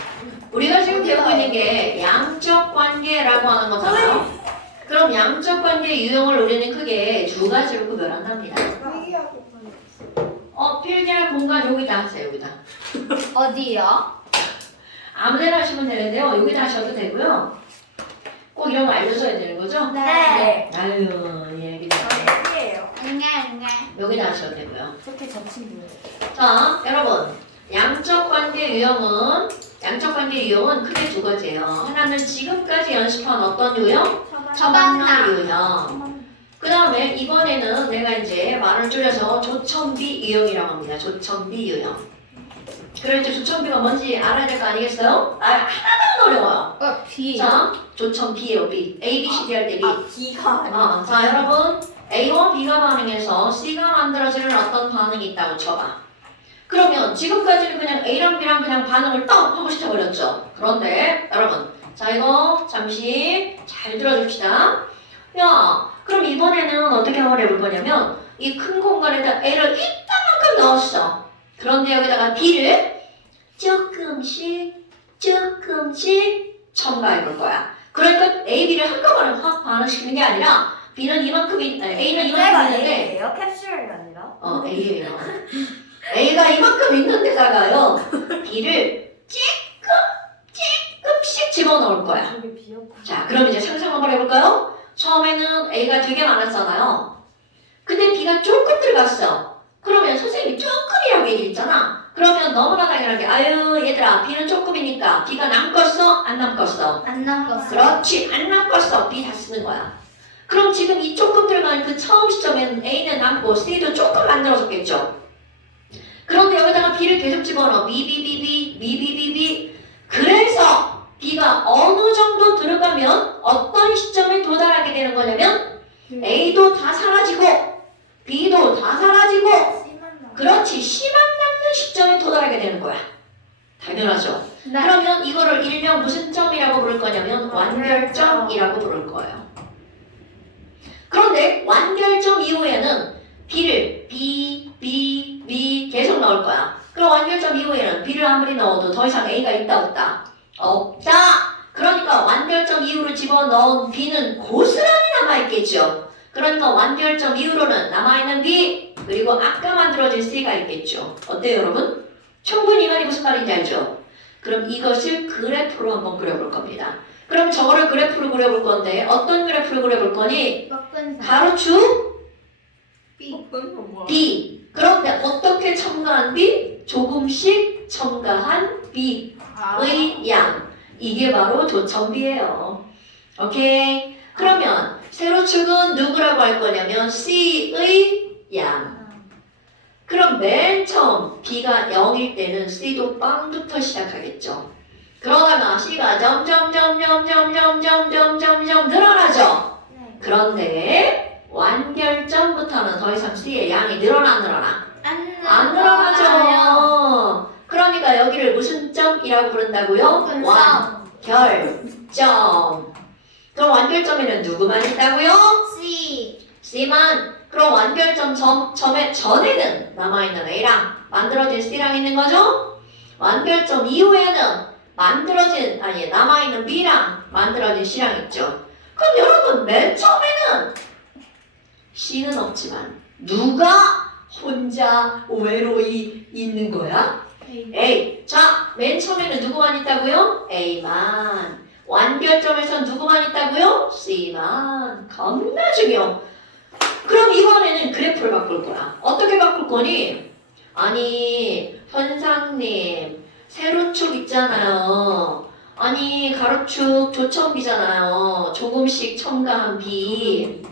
우리가 지금 배우고 있는 게 양적 관계라고 하는 거잖아요. 그럼 양적 관계 유형을 우리는 크게 두 가지로 구별한답니다. 필기할 공간 여기다 하세요, 여기다. 어디요? 아무데나 하시면 되는데요. 여기다 하셔도 되고요. 꼭 이런 거 알려줘야 되는 거죠? 네. 아유, 얘기다. 예요. 여기다 하셔도 되고요. 특히 저 친구예요. 자, 여러분. 양적 관계 유형은 크게 두 가지예요. 하나는 지금까지 연습한 어떤 유형? 처방나 유형. 그 다음에 이번에는 내가 이제 말을 줄여서 조천비 유형이라고 합니다. 조천비 유형. 그럼 이제 조천비가 뭔지 알아야 될 거 아니겠어요? 하나도 안 어려워요. B. 자, 조천비예요, B. A, B, C, D 할 때 B. B가 아니야. 자, 여러분. A와 B가 반응해서 C가 만들어지는 어떤 반응이 있다고 쳐봐. 그러면 지금까지는 그냥 A랑 B랑 그냥 반응을 떡 하고 시켜버렸죠. 그런데 여러분, 자 이거 잠시 잘 들어줍시다. 야, 그럼 이번에는 어떻게 한번 해볼 거냐면 이 큰 공간에다 A를 이따만큼 넣었어. 그런데 여기다가 B를 조금씩 첨가해 볼 거야. 그러니까 A, B를 한꺼번에 확 반응시키는 게 아니라 B는 이만큼이, A는 이만큼 있는데 A예요? 캡슐이 아니라? A예요. A가 이만큼 있는 데다가요 B를 조금씩 집어넣을 거야. 저게 비었고. 자, 그럼 이제 상상 한번 해볼까요? 처음에는 A가 되게 많았잖아요. 근데 B가 조금 들어갔어. 그러면 선생님이 조금이라고 얘기했잖아. 그러면 너무나 당연하게 아유 얘들아 B는 조금이니까 B가 남겠어? 안 남겠어? 안 남았어. 그렇지, 안 남겠어. B 다 쓰는 거야. 그럼 지금 이 조금 들어간 그 처음 시점에는 A는 남고 C도 조금 만들어졌겠죠. 그런데 여기다가 B를 계속 집어넣어. B. 그래서 B가 어느 정도 들어가면 어떤 시점에 도달하게 되는 거냐면 A도 다 사라지고 B도 다 사라지고 그렇지, C만 남는 시점에 도달하게 되는 거야. 당연하죠. 네. 그러면 이거를 일명 무슨 점이라고 부를 거냐면 완결점이라고 부를 거예요. 그런데 완결점 이후에는 B를 B 계속 넣을 거야. 그럼 완결점 이후에는 B를 아무리 넣어도 더 이상 A가 있다 없다? 없다. 그러니까 완결점 이후로 집어넣은 B는 고스란히 남아있겠죠. 그러니까 완결점 이후로는 남아있는 B 그리고 아까 만들어진 C가 있겠죠. 어때요 여러분? 충분히 이 말이 무슨 말인지 알죠? 그럼 이것을 그래프로 한번 그려볼 겁니다. 그럼 저거를 그래프로 그려볼 건데 어떤 그래프를 그려볼 거니? 먹근사. 가로축 뭐야? B. 그런데 어떻게 첨가한 B? 조금씩 첨가한 B의 양. 이게 바로 조첨비예요. 오케이? 그러면 세로축은 누구라고 할 거냐면 C의 양. 그럼 맨 처음 B가 0일 때는 C도 빵부터 시작하겠죠. 그러다가 C가 점점 늘어나죠. 네. 그런데 완결점부터는 더 이상 C의 양이 늘어나 안 안 늘어나죠. 그러니까 여기를 무슨 점이라고 부른다고요? 완결점. 그럼 완결점에는 누구만 있다고요? C. C만. 그럼 완결점 점의 전에는 남아있는 A랑 만들어진 C랑 있는 거죠? 완결점 이후에는 남아있는 B랑 만들어진 C랑 있죠. 그럼 여러분 맨 처음에는 C는 없지만 누가 혼자 외로이 있는 거야? A. 자, 맨 처음에는 누구만 있다고요? A만. 완결점에선 누구만 있다고요? C만. 겁나 중요. 그럼 이번에는 그래프를 바꿀 거야. 어떻게 바꿀 거니? 아니, 현상님, 세로축 있잖아요. 아니, 가로축 조첨비잖아요. 조금씩 첨가한 B.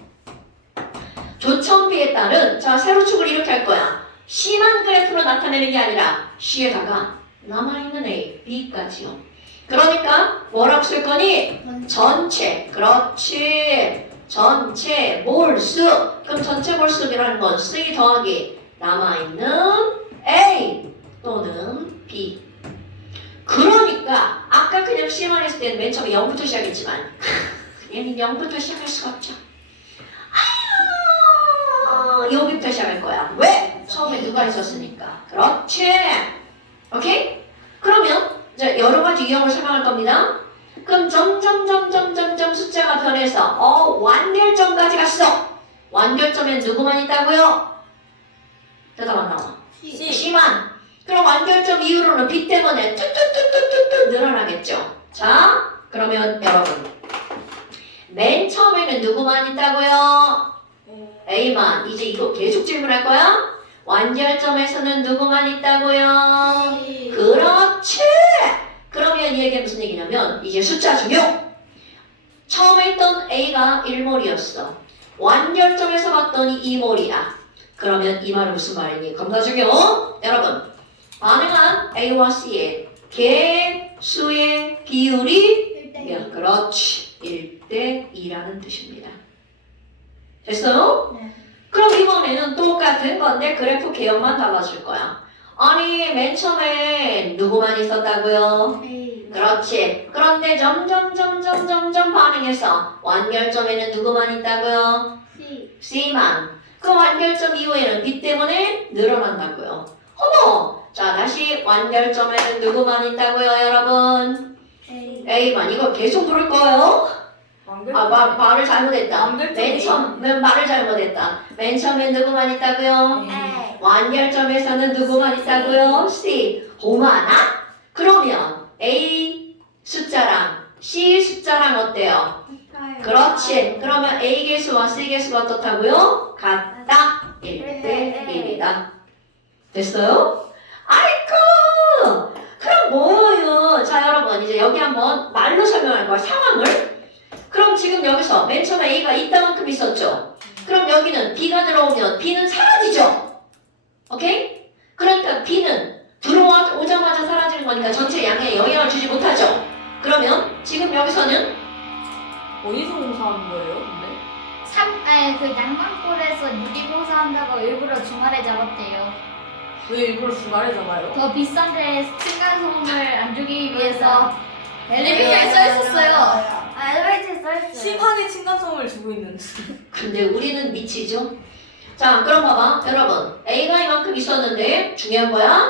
조첨비에 따른, 자, 세로축을 이렇게 할 거야. C만 그래프로 나타내는 게 아니라 C에다가 남아있는 A, B까지요. 그러니까 뭐라고 쓸 거니? 전체. 그렇지. 전체 몰수. 그럼 전체 몰수라는 건 C 더하기 남아있는 A 또는 B. 그러니까 아까 그냥 C만 했을 때는 맨 처음에 0부터 시작했지만 얘는 0부터 시작할 수가 없죠. 여기부터 시작할 거야. 왜? 처음에 누가 있었으니까. 그렇지. 오케이? 그러면 이제 여러 가지 유형을 설명할 겁니다. 그럼 점점 숫자가 변해서 완결점까지 갔어. 완결점엔 누구만 있다고요? 대답 안 나와. C만. 그럼 완결점 이후로는 B 때문에 뚜뚜뚜뚜뚜 늘어나겠죠. 자, 그러면 여러분 맨 처음에는 누구만 있다고요? A만. 이제 이거 계속 질문할 거야. 완결점에서는 누구만 있다고요? 그렇지. 그러면 이 얘기는 무슨 얘기냐면 이제 숫자 중요. 처음에 있던 A가 1몰이었어. 완결점에서 봤더니 2몰이야. 그러면 이 말은 무슨 말이니? 겁나 중요. 여러분, 가능한 A와 C의 개수의 비율이 그렇지. 1대2라는 뜻입니다. 됐어요? 네. 그럼 이번에는 똑같은 건데 그래프 개형만 달라질 거야. 아니 맨 처음에 누구만 있었다고요? A. 그렇지. 그런데 점점 반응해서 완결점에는 누구만 있다고요? C. C만. 그 완결점 이후에는 B 때문에 늘어난다고요. 어머! 자 다시 완결점에는 누구만 있다고요 여러분? A. A만. 이거 계속 부를 거예요? 말을 잘못했다. 맨 처음 말을 잘못했다. 맨 처음에 누구만 있다고요? A. 완결점에서는 누구만 있다고요? C. 오마나? 그러면 A 숫자랑 C 숫자랑 어때요? 그렇지. 그러면 A 개수와 C 개수가 어떻다고요? 같다. 1대1이다. 됐어요? 아이쿠! 그럼 뭐예요? 자 여러분 이제 여기 한번 말로 설명할 거야. 상황을. 그럼 지금 여기서 맨 처음에 A가 이따만큼 있었죠? 그럼 여기는 B가 들어오면 B는 사라지죠? 오케이? 그러니까 B는 들어오자마자 사라지는 거니까 전체 양에 영향을 주지 못하죠? 그러면 지금 여기서는 어디서 공사하는 거예요? 근데? 그 양방골에서 유리공사한다고 일부러 주말에 잡았대요. 왜 일부러 주말에 잡아요? 더 비싼데 층간소음을 안 주기 위해서 엘리베이터에 써 있었어요. 엘리베이터에 써있어요. 심하게 층간소음을 주고 있는데. 근데 우리는 미치죠? 자 그럼 봐봐 여러분 A가 이만큼 있었는데 중요한 거야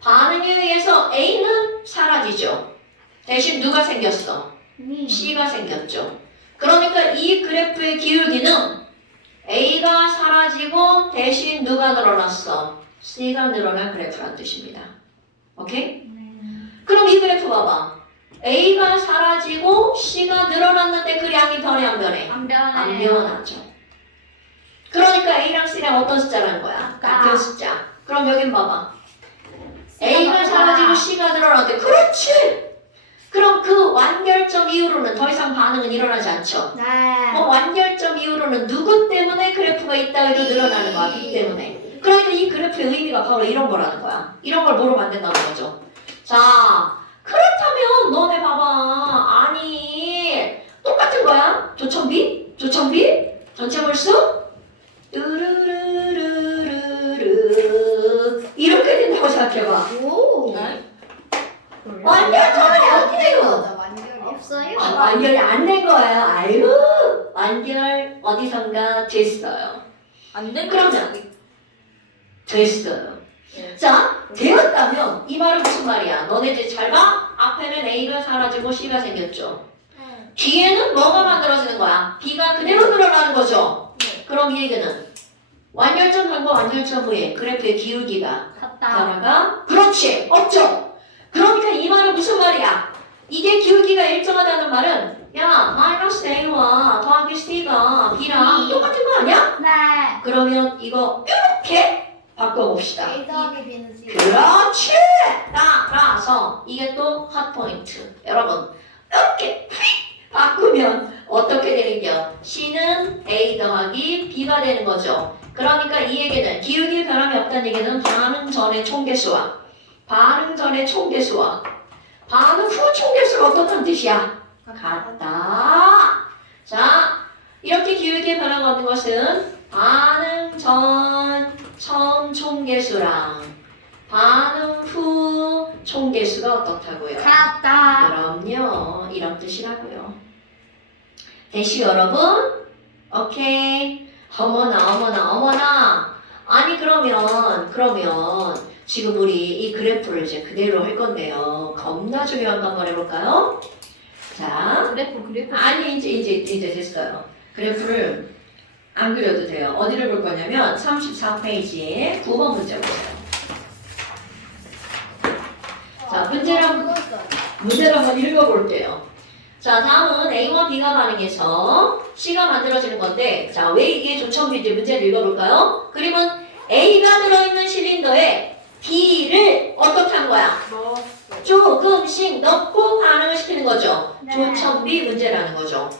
반응에 의해서 A는 사라지죠 대신 누가 생겼어? C가 생겼죠 그러니까 이 그래프의 기울기는 A가 사라지고 대신 누가 늘어났어? C가 늘어난 그래프란 뜻입니다 오케이? 그럼 이 그래프 봐봐 A가 사라지고 C가 늘어났는데 그 양이 변해 안 변해? 안 변해. 안 변하죠 그러니까 A랑 C랑 어떤 숫자라는 거야? 같은 숫자. 그럼 여긴 봐봐. A가 사라지고 C가 늘어나는데 그렇지! 그럼 그 완결점 이후로는 더 이상 반응은 일어나지 않죠. 네. 완결점 이후로는 누구 때문에 그래프가 있다 해도 늘어나는 거야. B 때문에. 그러니까 이 그래프의 의미가 바로 이런 거라는 거야. 이런 걸 뭐로 만든다는 거죠. 자, 그렇다면 너네 봐봐. 아니, 똑같은 거야. 조천비? 조천비? 전체 볼수? 뚜루루루루루 이렇게 된다고 생각해봐. 오. 네? 완결점이 안 된 어디에요? 거죠, 완전히. 없어요? 완결이 안 된 거예요. 아유, 완결 어디선가 됐어요. 안된 그러면 됐어요. 네. 자, 되었다면 이 말은 무슨 말이야? 너네들 잘 봐. 앞에는 A가 사라지고 C가 생겼죠. 네. 뒤에는 뭐가 만들어지는 거야? B가 그대로 늘어나는 거죠. 네. 그럼 이 얘기는 완결점 전과 완결점 후에 그래프의 기울기가 갔다. 변화가 그렇지 없죠. 그러니까 이 말은 무슨 말이야? 이게 기울기가 일정하다는 말은 야 마이너스 A와 더하기 C가 B랑 똑같은 거 아니야? 네. 그러면 이거 이렇게 바꿔봅시다. A 더하기 B는 C. 그렇지! 따라서 이게 또 핫포인트. 여러분 이렇게 휙 바꾸면 어떻게 되는겨? C는 A 더하기 B가 되는 거죠. 그러니까 이 얘기는 기울기 변함이 없다는 얘기는 반응 전의 총개수와 반응 전의 총개수와 반응 후 총개수가 어떻다는 뜻이야? 같다. 자, 이렇게 기울기의 변화가 없는 것은 반응 전 처음 총개수랑 반응 후 총개수가 어떻다고요? 갔다. 그럼요. 이런 뜻이라고요. 되시죠, 여러분? 오케이. 어머나. 아니, 그러면 지금 우리 이 그래프를 이제 그대로 할 건데요. 겁나 중요한 거 한번 해볼까요? 자. 그래프. 아니, 이제 됐어요. 그래프를 안 그려도 돼요. 어디를 볼 거냐면 34페이지에 9번 문제 보세요. 자, 문제를 한번 읽어볼게요. 자, 다음은 A와 B가 반응해서 C가 만들어지는 건데, 자, 왜 이게 조천비인지 문제를 읽어볼까요? 그림은 A가 들어있는 실린더에 B를 어떻게 한 거야? 넣었어요. 조금씩 넣고 반응을 시키는 거죠. 네. 조천비 문제라는 거죠.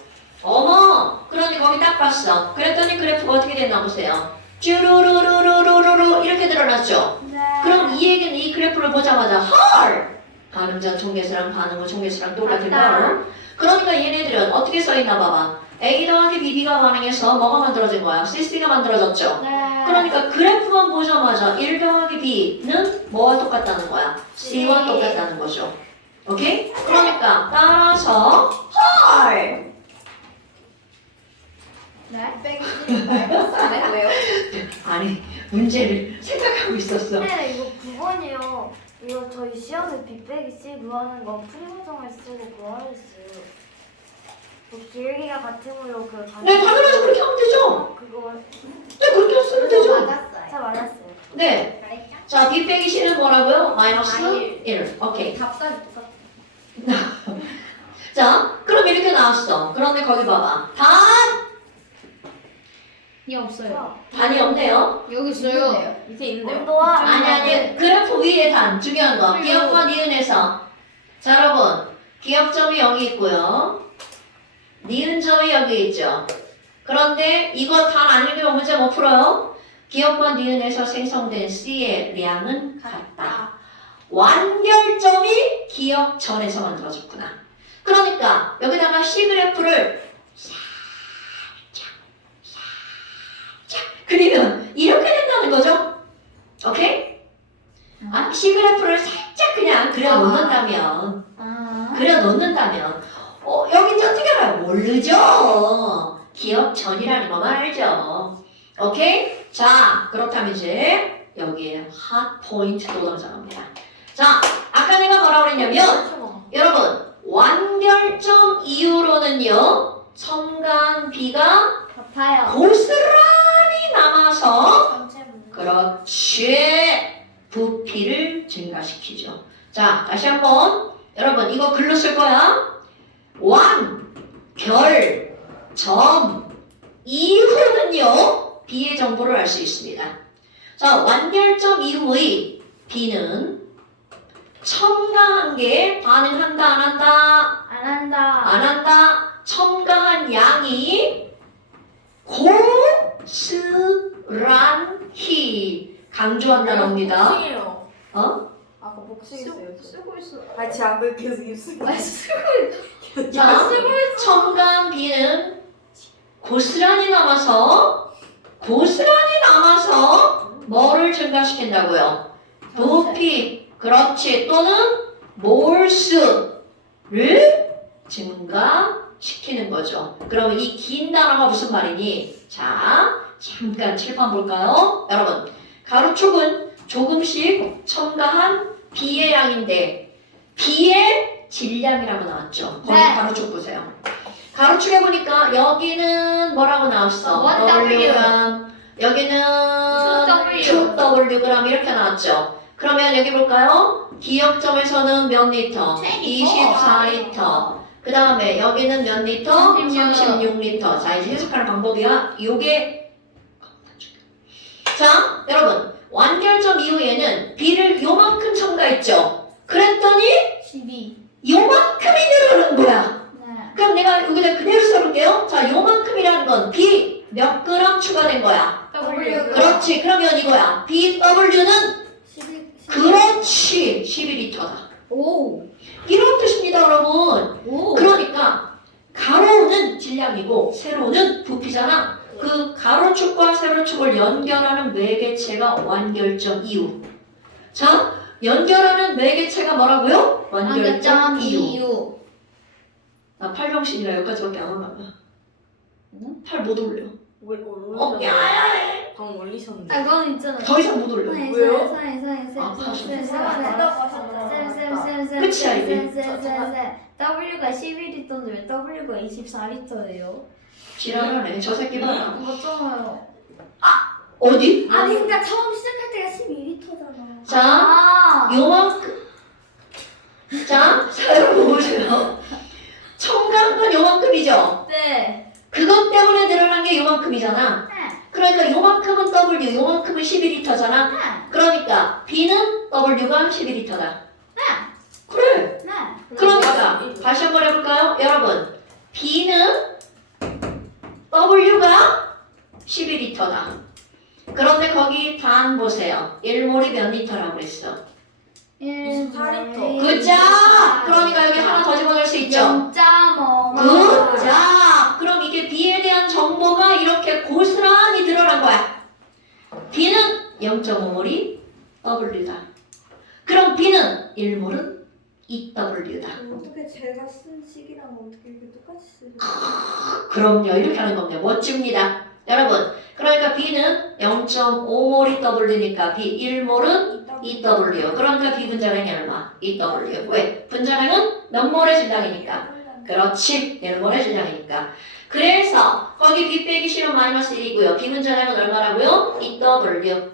어머, 그런데 거기 딱 봤어. 그랬더니 그래프가 어떻게 됐나 보세요. 쭈루루루루루루 이렇게 드러났죠. 네. 그럼 이 얘기는 이 그래프를 보자마자 헐! 반응 전 총개수랑 반응 후 총개수랑 똑같은 맞다. 걸. 그러니까 얘네들은 어떻게 써있나 봐봐. A 더하기 BB가 반응해서 뭐가 만들어진 거야? CC가 만들어졌죠. 네. 그러니까 그래프만 보자마자 1 더하기 B는 뭐와 똑같다는 거야? C와 네. 똑같다는 거죠. 오케이? 그러니까 따라서 헐! 네. 빼기 C 마이너스 안 해? 왜요? 아니 문제를 생각하고 있었어. 네, 이거 9번이요. 이거 저희 시험에 빅배기 C 구하는 거 프리모정을 쓰고 구하랬어요. 그 기울기가 같으므로 그 네, 당연하지 그렇게 하면 되죠. 그거 네, 그렇게 쓰면 되죠. 맞았어요. 잘 알았어요. 네. 잘했죠? 자, B 빼기 C는 뭐라고요? 마이너스 일. 1. 오케이. 답답이 똑같아. 자, 그럼 이렇게 나왔어. 그런데 거기 봐봐. 이 없어요. 단이 없네요. 여기 있어요. 밑에 있는데요. 온도와 아니, 그래프 위에 단. 중요한 거. 기억과 니은에서. 자, 여러분. 기억점이 여기 있고요. 니은점이 여기 있죠. 그런데 이거 단 안 읽으면 문제 못 풀어요. 기억과 니은에서 생성된 C의 량은 같다. 완결점이 기억 전에서 만들어졌구나. 그러니까 여기다가 C 그래프를 살짝 그리면 이렇게 된다는 거죠. 오케이? 아, C 그래프를 살짝 그냥 그려놓는다면 여기 이제 어떻게 알아요? 모르죠. 기억 전이라는 것만 알죠. 오케이? 자, 그렇다면 이제 여기에 핫 포인트도 등장합니다. 자, 아까 내가 뭐라고 그랬냐면 여러분 완결점 이후로는요 첨가한 B가 같아요. 고스란히 남아서 전체 문제. 그렇지 부피를 증가시키죠. 자, 다시 한번 여러분 이거 글로 쓸 거야. 완, 결, 점 이후로는요 B의 정보를 알 수 있습니다. 자, 완결점 이후의 B는 첨가한 게 반응한다 안 한다? 안 한다. 안 한다. 첨가한 양이 고스란히 강조한 단어입니다. 복싱이에요. 어? 아까 복싱했어요. 쓰고 있어. 아, 제 안글 계속 입술. 아 쓰고 자, 첨가한 B는 고스란히 남아서 뭐를 증가시킨다고요? 부피, 그렇지. 또는 몰수를 증가시키는 거죠. 그러면 이 긴 단어가 무슨 말이니? 자, 잠깐 칠판 볼까요? 여러분, 가로축은 조금씩 첨가한 B의 양인데 B의 질량이라고 나왔죠. 거기 네. 가로축 보세요. 가로축에 보니까 여기는 뭐라고 나왔어? 1W. Wgram, 여기는 2W. 2Wg 이렇게 나왔죠. 그러면 여기 볼까요? 기역점에서는 몇 리터? 24리터. 그 다음에 여기는 몇 리터? 36리터. 자, 이제 해석하는 방법이야. 요게 자, 여러분 완결점 이후에는 B를 요만큼 첨가했죠. 그랬더니 12. 요만큼이 늘어나는 거야. 네. 그럼 내가 여기다 그대로 써볼게요. 자, 요만큼이라는 건 B 몇 그램 추가된 거야. W. 그렇지. 그러면 이거야. BW는 12. 그렇지. 12리터다. 오. 이런 뜻입니다, 여러분. 오. 그러니까 가로는 질량이고 세로는 부피잖아. 그 가로축과 세로축을 연결하는 매개체가 완결점 이유. 자, 연결하는 매개체가 뭐라고요? 완결점 이유. 나 팔병신이라 여기까지밖에 안 올라가. 팔 못 올려. 왜 어, 야, 야, 야. 방금 올리셨는데. 아 그건 있잖아. 더 이상 못 올려. 왜요? 끝이야, 이게. W가 11리터인데 왜 W가 24리터예요? 지랄하네. 저 새끼 봐라. 맞잖아요. 어디? 아니 그러니까 처음 시작할 때가 12리터잖아. 자, 아. 요만큼. 자, 여러분 보세요. 첨가한 건 요만큼이죠? 네. 그것 때문에 늘어난 게 요만큼이잖아. 네. 그러니까 요만큼은 W, 요만큼은 12리터잖아. 네. 그러니까 B는 W가 12리터다. 네. 그래. 네. 그러니까 다시 한번 해볼까요? 여러분, B는 W가 12리터다. 그런데 거기 단 보세요. 1몰이 몇 리터라고 그랬어? 24리터. 그자! 그러니까 여기 하나 더 집어넣을 수 있죠? 0.5. 그자! 그럼 이게 B에 대한 정보가 이렇게 고스란히 드러난 거야. B는 0.5몰이 W다. 그럼 B는 1몰은 2W다. 어떻게 제가 쓴 식이랑 어떻게 이렇게 똑같이 쓰죠? 그럼요. 이렇게 하는 겁니다. 멋집니다. 여러분, 그러니까 B는 0.5몰이 W니까 B 1몰은 2W. 그러니까 B 분자량이 얼마? 2W. 왜? 분자량은 몇 몰의 질량이니까. 그렇지. 1몰의 질량이니까. 그래서 거기 B 빼기 싫으면 마이너스 1이고요. B 분자량은 얼마라고요? 2W.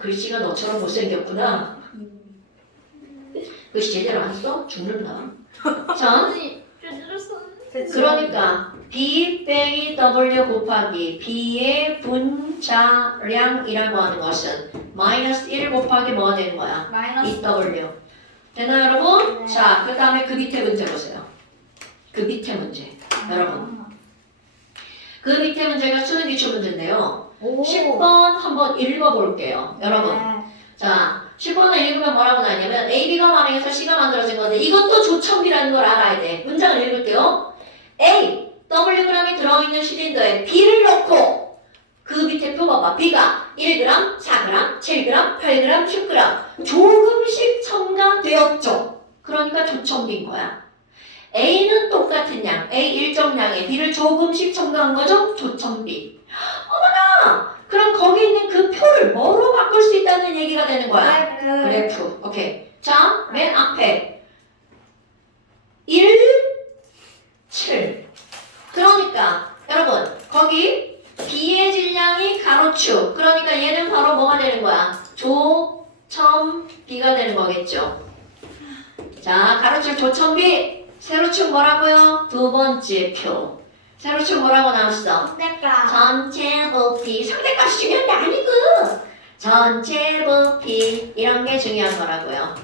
글씨가 너처럼 못생겼구나. 글씨 제대로 안 써? 죽는다. 자, 그러니까 B 빼기 W 곱하기 B의 분자량이라고 하는 것은 마이너스 1 곱하기 뭐가 되는 거야? 마이너스 2W. 되나요, 여러분? 네. 자, 그 다음에 그 밑에 문제 보세요. 그 밑에 문제. 여러분. 그 밑에 문제가 수능 기출 문제인데요. 10번 한번 읽어볼게요. 여러분. 자, 10번을 읽으면 뭐라고 나냐면 A, B가 반응해서 C가 만들어진 건데 이것도 조첨비라는 걸 알아야 돼. 문장을 읽을게요. A, Wg이 들어있는 시린더에 B를 넣고 그 밑에 표 봐봐. B가 1g, 4g, 7g, 8g, 10g 조금씩 첨가되었죠. 그러니까 조첨비인 거야. A는 똑같은 양, A 일정량에 B를 조금씩 첨가한 거죠? 조첨비. 어머나! 그럼 거기 있는 그 표를 뭐로 바꿀 수 있다는 얘기가 되는 거야. 그래프. 오케이. 자, 맨 앞에 1, 7. 그러니까 여러분 거기 B의 질량이 가로축. 그러니까 얘는 바로 뭐가 되는 거야? 조첨비가 되는 거겠죠. 자, 가로축 조첨비. 세로축 뭐라고요? 두 번째 표. 세로축 뭐라고 나왔어? 상대가 전체 부피. 상대값이 중요한 게 아니고 전체 부피 이런 게 중요한 거라고요.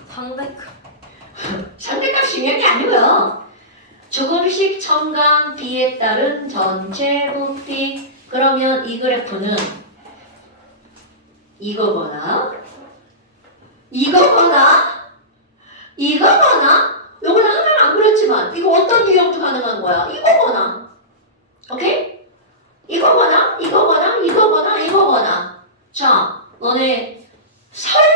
상대값이 중요한 게 아니고요. 조금씩 첨가한 비에 따른 전체 부피. 그러면 이 그래프는 이거거나 요거는 하나는 안 그랬지만 이거 어떤 유형도 가능한 거야. 이거거나 오케이? 이거거나 자 너네 설마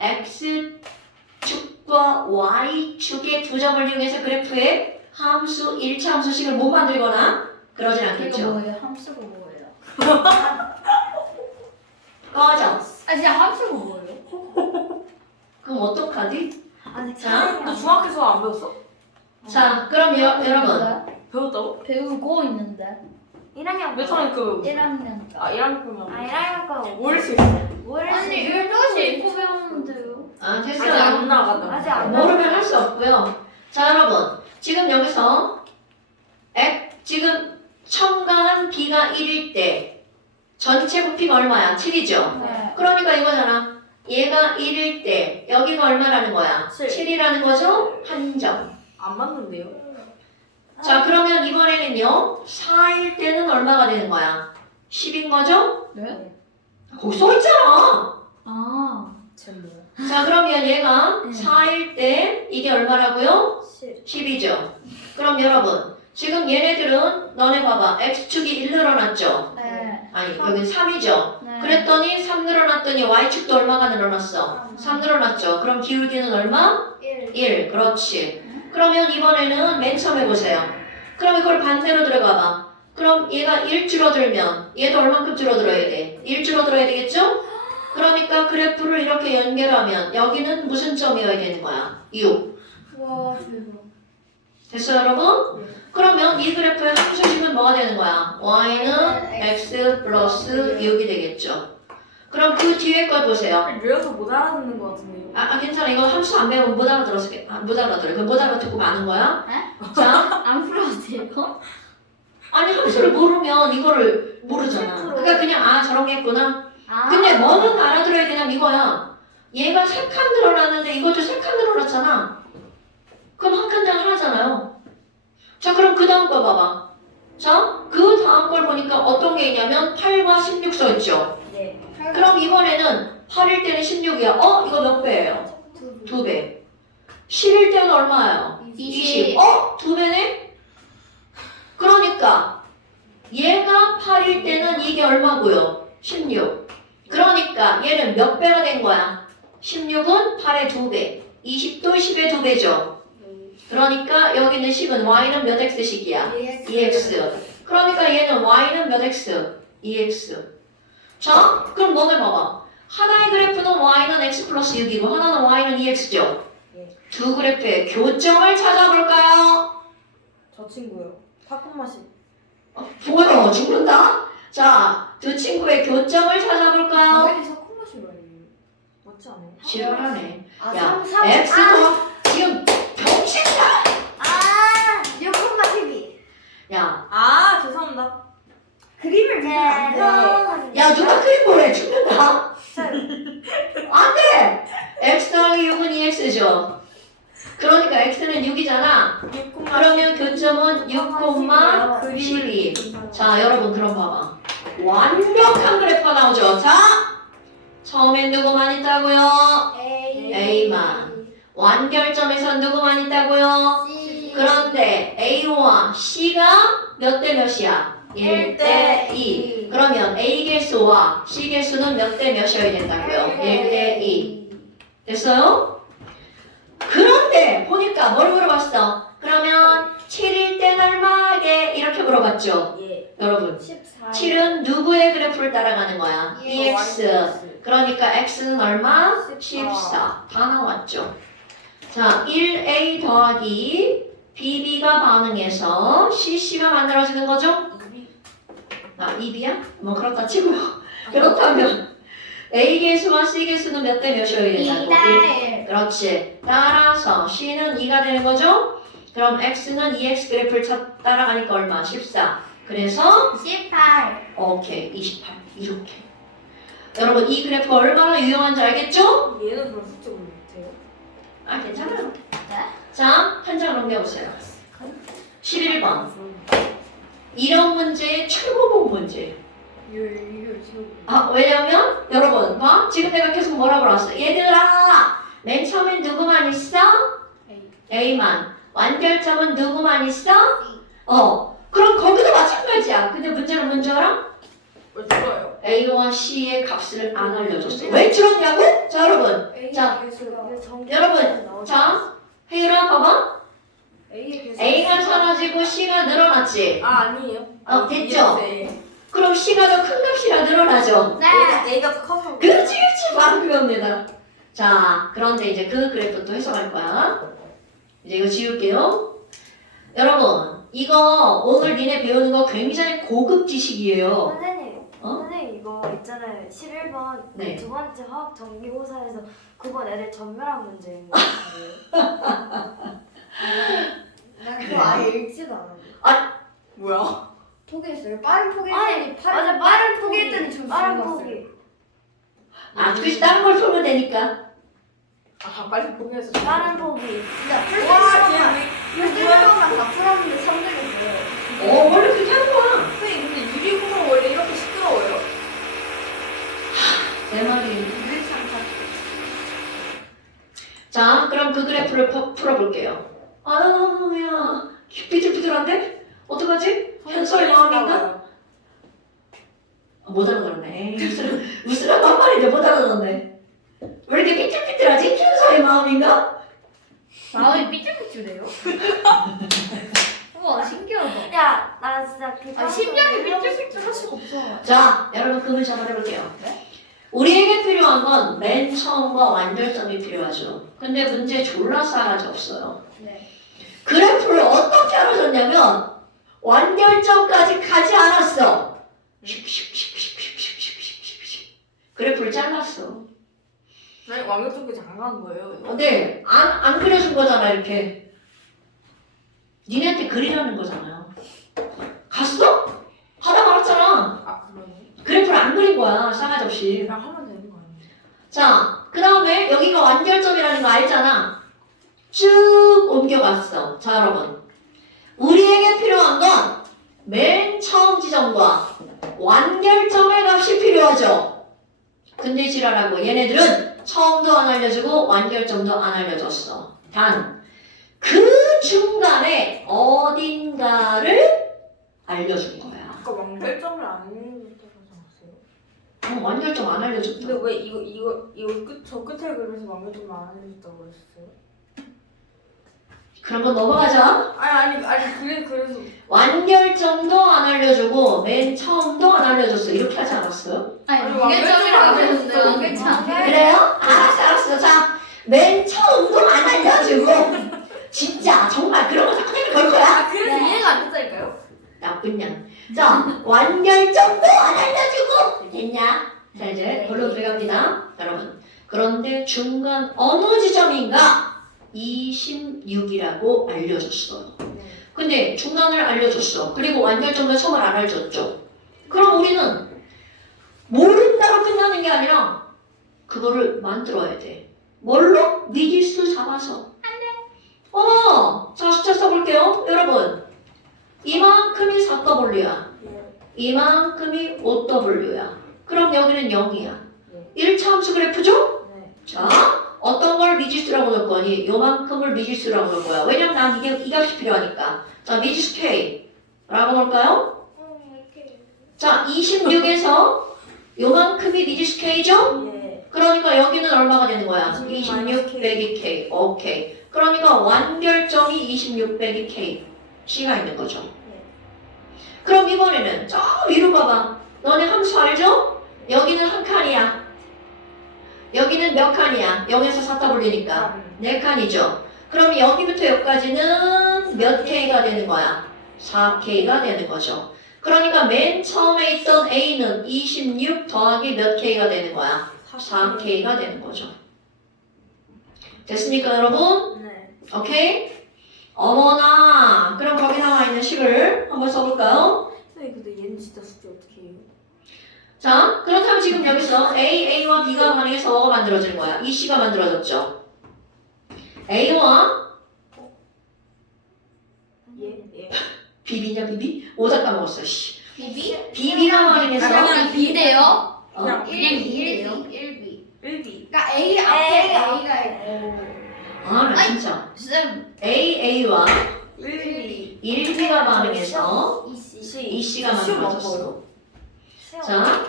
X축과 Y축의 두 점을 이용해서 그래프에 함수 1차 함수식을 못 만들거나 그러진 이거 않겠죠. 뭐예요? 함수가 뭐예요? 꺼져. 아 진짜 함수가 뭐예요? 그럼 어떡하지? 아니 자, 너 중학교에서 안 배웠어? 자 그럼 여러분 배웠다고? 배우고 있는데 1학년 몇 학년 거? 1학년 아 1학년 거면 1학년 거 모를 수 있어. 아니 1도시 입고 배우면 돼요. 아 아직 됐어요. 안 나간다. 아직 안 나왔어. 모르면 할 수 없고요. 자 여러분 지금 여기서 지금 첨가한 B가 1일 때 전체 부피가 얼마야? 7이죠? 네. 그러니까 이거잖아. 얘가 1일 때 여기가 얼마라는 거야? 7. 7이라는 거죠? 한 점. 안 맞는데요? 자 그러면 이번에는요 4일 때는 얼마가 되는 거야? 10인 거죠? 네? 거기 써있잖아. 아 쟤 뭐야? 자 그러면 얘가 4일 때 이게 얼마라고요? 10. 10이죠. 그럼 여러분 지금 얘네들은 너네 봐봐 X축이 1 늘어났죠? 네. 아니 여기 3이죠? 네. 그랬더니 3 늘어났더니 Y축도 얼마가 늘어났어? 3 늘어났죠? 그럼 기울기는 얼마? 1. 1 그렇지. 그러면 이번에는 맨 처음에 보세요. 그럼 이걸 반대로 들어가봐. 그럼 얘가 1 줄어들면 얘도 얼만큼 줄어들어야 돼? 1 줄어들어야 되겠죠? 그러니까 그래프를 이렇게 연결하면 여기는 무슨 점이어야 되는 거야? 6. 와 대박. 됐어요 여러분? 그러면 이 그래프의 함수식은 뭐가 되는 거야? y는 x 플러스 6이 되겠죠. 그럼 그 뒤에 걸 보세요. 외워서 못 알아듣는 것 같은데요? 괜찮아. 이거 함수 안 배우면 못 알아들었어. 못 알아들어. 그럼 못 알아듣고 마는 거야. 자, 안 풀어도 돼요? 아니 함수를 모르면 이거를 모르잖아. 그러니까 그냥 저런 게 있구나. 아. 근데 뭐는 알아들어야 되냐면 이거야. 얘가 3칸 늘어났는데 이것도 3칸 늘어났잖아. 그럼 한 칸당 하나잖아요. 자 그럼 그 다음 거 봐봐. 자, 그 다음 걸 보니까 어떤 게 있냐면 8과 16 써있죠. 네. 그럼 이번에는 8일 때는 16이야. 이거 몇 배예요? 2배. 10일 때는 얼마예요? 20. 2배네? 그러니까 얘가 8일 때는 이게 얼마고요? 16. 그러니까 얘는 몇 배가 된 거야? 16은 8의 2배. 20도 10의 2배죠. 그러니까 여기는 10은 y는 몇 x씩이야? 2x. 그러니까 얘는 y는 몇 x? 2x. 자, 그럼 너네 봐봐. 하나의 그래프는 y는 x 플러스 6이고 하나는 y는 2x죠? 두 그래프의 교점을 찾아볼까요? 저 친구요. 팝콘 맛이. 뭐야, 죽는다? 자, 두 친구의 교점을 찾아볼까요? 당연히 팝콘 맛이 말이에요. 맞지 않아요? 지랄하네. 아, 야, 3, x도 지금 병신이야! 아, 6콤마 TV. 야, 아 죄송합니다. 그림을 네. 야, 누가 그림 보래? 죽는다? 안 돼! x 더하기 6은 2x죠. 그러니까 x는 6이잖아. 그러면 교점은 6,12. 자, 여러분 그럼 봐봐. 완벽한 그래프가 나오죠. 자, 처음엔 누구만 있다고요? A만. 완결점에선 누구만 있다고요? 그런데 A와 C가 몇 대 몇이야? 1대 2. 그러면 A 개수와 C 개수는 몇 대 몇이어야 된다고요? 1대 2. 됐어요? 그런데 보니까 뭘 물어봤어? 그러면 7일 땐 얼마게? 이렇게 물어봤죠? 예. 여러분 14. 7은 누구의 그래프를 따라가는 거야? 예. EX. 그러니까 X는 얼마? 14. 다 나왔죠. 자, 1A 더하기 BB가 반응해서 CC가 만들어지는 거죠? 2B야? 뭐 그렇다 치고요. 그렇다면 A 개수와 C 개수는 몇 대 몇이어야 된다고? 2대 1. 그렇지. 따라서 C는 2가 되는 거죠? 그럼 x는 2x 그래프를 따라가니까 얼마? 14. 그래서 18. 오케이 28 이렇게. 여러분 이 그래프 얼마나 유용한지 알겠죠? 얘는 그럼 숙제 못해요? 아 괜찮아요. 네? 자, 한 장 넘겨보세요. 11번. 이런 문제의 최고봉 문제. 아, 왜냐면 여러분 봐. 지금 내가 계속 뭐라고 그랬어? 얘들아 맨 처음엔 누구만 있어? A만. 완결점은 누구만 있어? 그럼 거기도 마찬가지야. 근데 문제는 뭔지 알아? 왜 들어요? A와 C의 값을 안 알려줬어. 왜 줄었냐고? 자 여러분. 자, 여러분, 자, 혜율아 봐봐. A가 사라지고 C가 늘어났지. 아 아니에요. 됐죠? 네. 그럼 C가 더 큰 값이라 늘어나죠. 네. A가 더 커서. 그렇지, 바로 그겁니다. 자, 그런데 이제 그 그래프 또 해석할 거야. 이제 이거 지울게요. 여러분, 이거 오늘 니네 배우는 거 굉장히 고급 지식이에요. 선생님 이거 있잖아요. 11번 네. 두 번째 화학 전기고사에서 9번 애들 전멸한 문제인 거 같아요. 난 그거 아예 읽지도 않았는데. 뭐야? 포기했어요. 빠른 포기 아니, 했더니 맞아, 빠른 포기했더니 점수 빠른 올랐어요. 포기. 아, 그 다른 걸 풀면 되니까. 아 빨리 포기해서. 빠른 포기. 진짜 와 풀 때만 다 풀었는데 3등했어요. 원래 그렇게 하는 거야. 선생님 근데 유리구멍 원래 이렇게 시끄러워요? 내 말이. 유리창 다. 자, 그럼 그 그래프를 풀어볼게요. 야, 삐뚤삐뚤한데? 어떡하지? 현서의 마음인가? 못 알아들었네. 웃으라고 한 말인데 못 알아들었네. 왜 이렇게 삐뚤삐뚤하지? 현서의 마음인가? 마음이 삐뚤삐뚤해요? 우와 신기하다. 야, 나 진짜 그 심장이 삐뚤삐뚤할 수가 없어. 자, 여러분 그 문제 한번 해볼게요. 우리에게 필요한 건 맨 처음과 완결점이 필요하죠. 근데 문제 졸라 싸가지 없어요. 네. 그래프를 어떻게 알아줬냐면 완결점까지 가지 않았어. 그래프를 잘랐어. 아니 완결점까지 안 간 거예요. 근데 안 그려준 거잖아 이렇게. 니네한테 그리라는 거잖아요. 갔어? 하다 말았잖아. 아 그러네. 그래프를 안 그린 거야 싸가지 없이. 그냥 하면 되는 거 아니에요? 자, 그 다음에 여기가 완결점이라는 거 알잖아. 쭉 옮겨갔어. 자, 여러분. 우리에게 필요한 건 맨 처음 지점과 완결점의 값이 필요하죠. 근데 지랄하고 얘네들은 처음도 안 알려주고 완결점도 안 알려줬어. 단, 그 중간에 어딘가를 알려준 거야. 아까 완결점을 안 해줬다고 하지 않았어요? 완결점 안 알려줬다. 근데 왜 이거 저 끝에 그려서 완결점을 안 해줬다고 했어요? 그런 거 넘어가자. 아니 그래서 완결점도 안 알려주고 맨 처음도 안 알려줬어. 이렇게 하지 않았어요? 아니 완결점을 완결점을 안 해줬는데 안 완결점. 그래요? 알았어. 자, 맨 처음도 안 알려주고 진짜 정말 그런 거 자꾸 걸 거야? 그래서 네. 이해가 안 됐다니까요? 나쁜 년. 자, 완결점도 안 알려주고 됐냐? 자, 이제 본론 들어갑니다. 여러분. 그런데 중간 어느 지점인가? 26이라고 알려줬어요. 근데 중간을 알려줬어. 그리고 완결점도 처음을 안 알려줬죠. 그럼 우리는 모른다로 끝나는 게 아니라 그거를 만들어야 돼. 뭘로? 미지수 잡아서. 자 숫자 써볼게요. 여러분. 이만큼이 4W야. 이만큼이 5W야. 그럼 여기는 0이야. 1차 함수 그래프죠? 네. 자, 어떤 걸 미지수라고 넣을 거니? 요만큼을 미지수라고 넣을 거야. 왜냐면 난 이 값이 필요하니까. 자, 미지수 K라고 넣을까요? 자, 26에서 요만큼이 미지수 K죠? 예. 그러니까 여기는 얼마가 되는 거야? 26 26 빼기 K. 오케이. 그러니까 완결점이 26 빼기 K. C가 있는 거죠. 그럼 이번에는 저 위로 봐봐. 너네 함수 알죠? 여기는 한 칸이야. 여기는 몇 칸이야? 0에서 4W니까 4칸이죠. 그럼 여기부터 여기까지는 몇 K가 되는 거야? 4K가 되는 거죠. 그러니까 맨 처음에 있던 A는 26 더하기 몇 K가 되는 거야? 4K가 되는 거죠. 됐습니까, 여러분? 네. 오케이? 어머나. 그럼 거기 나와 있는 식을 한번 써볼까요? 선생님 근데 얘는 진짜 숙제 어떻게 해요? 자, 그렇다면 지금 여기서 A와 B가 반응해서 만들어지는 거야. 이 C가 만들어졌죠. A와 예. B비냐 비비? 오다 까먹었어. 씨. 비비? B가 반응해서 그냥 B대요? 어. 그냥 1B 1B 1B. 그러니까 A 앞에 A가 있고 아, 나 진짜. 쌤 A와 1B. 1B가 반응해서 2C 이 C가 시험 만들어졌어. 시험. 자,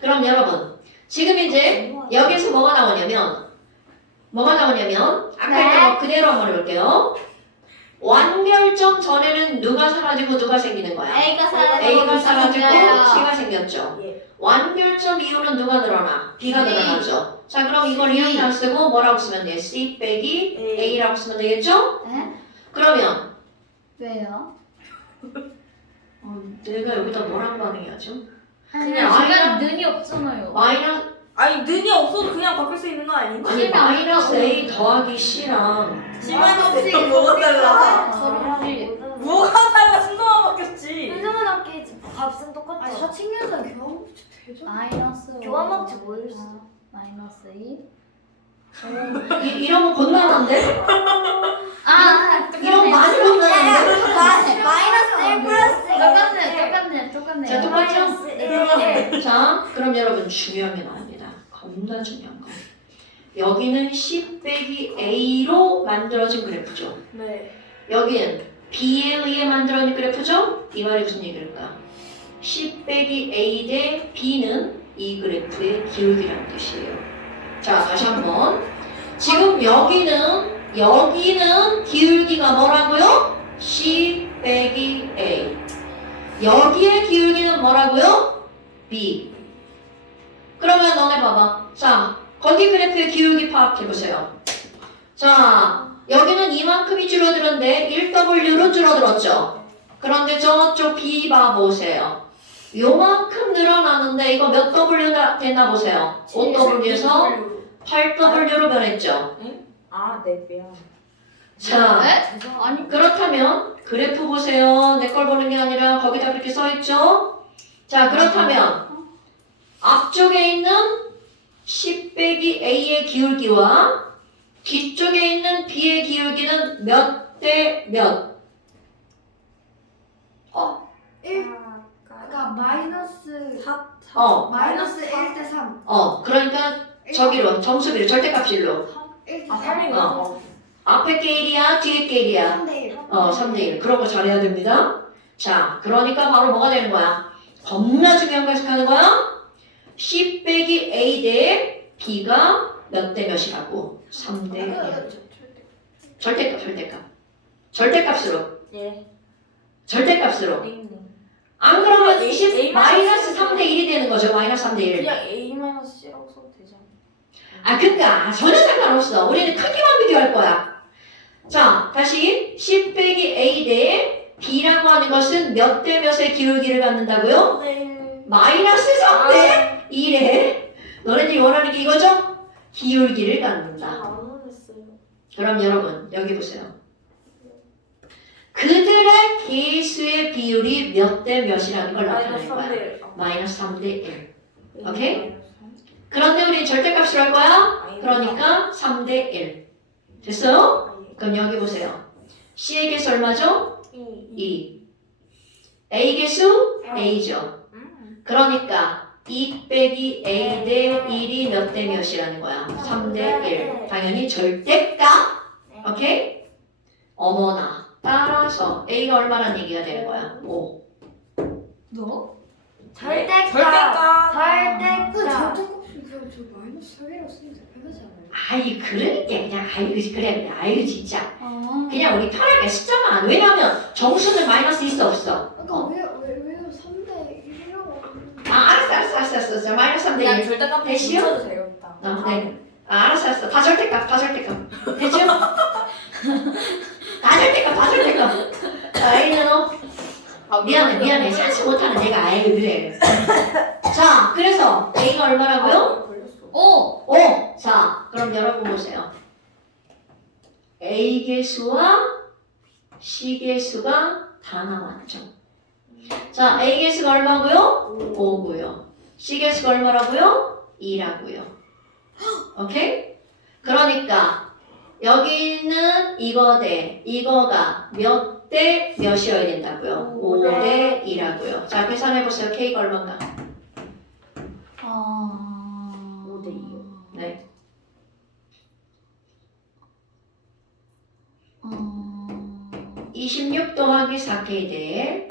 그럼 여러분 지금 이제 여기서 뭐가 나오냐면 아까 네. 했던 거 그대로 한번 해볼게요. 완결점 전에는 누가 사라지고 누가 생기는 거야? A가 사라지고 A가 사라지고 생겨요. C가 생겼죠. 예. 완결점 이후는 누가 늘어나? B가 B. 늘어나죠. 자, 그럼 이걸 이렇게 안 쓰고 뭐라고 쓰면 돼? C 빼기 A라고 쓰면 되겠죠? 네? 그러면 왜요? 내가 여기다 뭐랑 반응해야죠? 그냥 중간에 는이 없잖아요. 마이너스 아니 는이 없어도 그냥 바꿀 수 있는 거 아니지? 아니 마이너스 A 더하기 C랑 C-가 뭐가 달라? 서른일. 뭐가 달라? 순서만 바뀌었지. 한정은 학기 값은 아니 똑같죠. 사칭연산 교환학습 되죠? 마이너스 교환학습 뭐였어? 마이너스 2 이런 거 곤란한데? 아 이런 거 많이 곤란한데? 마이너스 1 플러스 똑같네 자, 똑같죠? 마이너스 1. 자, 그럼 여러분 중요한 게 나옵니다. 겁나 중요한 거. 여기는 C 빼기 A로 만들어진 그래프죠. 네. 여기는 B에 의해 만들어진 그래프죠? 이 말이 무슨 얘기일까? C 빼기 A 대 B는 이 그래프의 기울기라는 뜻이에요. 자, 다시 한번. 지금 여기는 기울기가 뭐라고요? C 빼기 A. 여기의 기울기는 뭐라고요? B. 그러면 너네 봐봐. 자, 거기 그래프의 기울기 파악해보세요. 자, 여기는 이만큼이 줄어들었는데 1W로 줄어들었죠. 그런데 저쪽 B 봐보세요. 요만큼 늘어나는데 이거 몇 W 됐나 보세요. 5W에서 8W로 변했죠. 아, 네, 미안. 자, 네? 아니 그렇다면 그래프 보세요. 내 걸 보는 게 아니라 거기다 그렇게 써있죠. 자, 그렇다면 앞쪽에 있는 C 빼기 A의 기울기와 뒤쪽에 있는 B의 기울기는 몇 대 몇? 1 그러니까 마이너스 마이너스 1대 3 그러니까 저기로 정수비로 절대값일로 1대 아, 3 3인가? 앞에 게 1이야 뒤에 게 1이야 3대 1 3대 1 그런 거 잘해야 됩니다. 자, 그러니까 바로 뭐가 되는 거야? 겁나 중요한 거 해석하는 거야. C 빼기 A 대 B가 몇 대 몇이라고? 3대 1 절대값으로 예. 절대값으로 네. 안 그러면 A- 20 A- 마이너스 3대 1이 되는 거죠. 마이너스 3대 1. 그냥 A-C라고 써도 되잖아. 그러니까 전혀 상관없어. 우리는 크기만 비교할 거야. 자, 다시 C 빼기 A 대 B라고 하는 것은 몇 대 몇의 기울기를 갖는다고요? 네. 마이너스 3대 1에 너네들이 원하는 게 이거죠? 기울기를 갖는다. 안 원했어요. 그럼 여러분 여기 보세요. 그들의 개수의 비율이 몇 대 몇이라는 걸 나타낼 거야. 마이너스 3대 1. 오케이? 그런데 우리 절대값으로 할 거야? 그러니까 3대 1. 됐어요? 그럼 여기 보세요. C의 개수 얼마죠? 2. A 개수? A죠. 그러니까 2 빼기 A 대 1이 몇 대 몇이라는 거야? 3대 1. 당연히 절대값. 오케이? 어머나. 따라서 A가 얼마란 얘기가 되는 거야? 5. 너? 절대값. 절대값. 절대값. 저 마이너스 3이라고 쓰면 되지 않아요? 아이 그러니까 그냥 그래 아유 진짜 아 그냥 우리 편하게 숫자만 왜냐면 정수는 마이너스 있어 없어 그러니까 왜 3대 1이라고 알았어 자, 마이너스 3대 1 절대값 대시요? 붙여주세요 일단. 네. 알았어 다 절대값 됐죠? 다 절대값 아이는 미안해 사지 못하는 내가 아유 그래 자 그래서 A가 얼마라고요? 걸렸어. 5. 자, 그럼 여러분 보세요. A 개수와 C 개수가 다 남았죠. 자, A 개수가 얼마고요? 5고요. C 개수가 얼마라고요? 2라고요. 오케이? 그러니까 여기는 이거 대 이거가 몇 대 몇이어야 된다고요? 5대 2라고요. 자, 계산해보세요. K가 얼마인가? 5대 2요. 네. 26 더하기 4K 대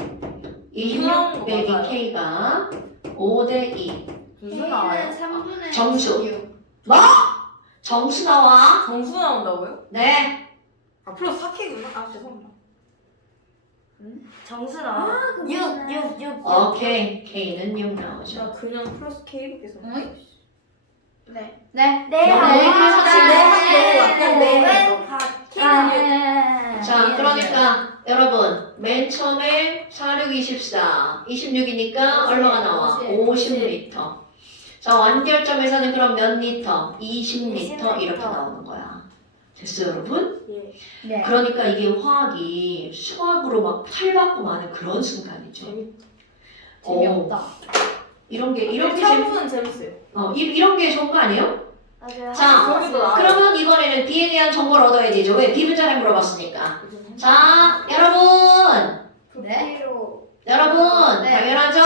26 빼기 맞아요. K가 5대 2. 무슨 나와요? 3분의 정수. 6. 정수 나와. 정수 나온다고요? 네. 아 플러스 4K구나. 아 죄송합니다. 정수 나와. 6. 오케이. K는 6 나오죠. 자 그냥 플러스 K밖에 써. 응? 네. 네. 네, 네. 자, 그러니까 여러분 맨 처음에 4, 6, 24, 26이니까 얼마가 나와? 50m. 자, 완결점에서는 그럼 몇 미터? 20m 이렇게 나오는 거야. 됐어요, 여러분? 예. 네. 그러니까 이게 화학이 수학으로 막 팔받고 마는 그런 순간이죠. 재미없다. 이런 게 이렇게 참수는 재밌어요. 이런 게 좋은 거 아니에요? 맞아요. 자, 거기도 나와요. 그러면 이번에는 B에 대한 정보를 얻어야 되죠. 왜? 비분자를 물어봤으니까. 자, 여러분, 네. 여러분, 네. 당연하죠.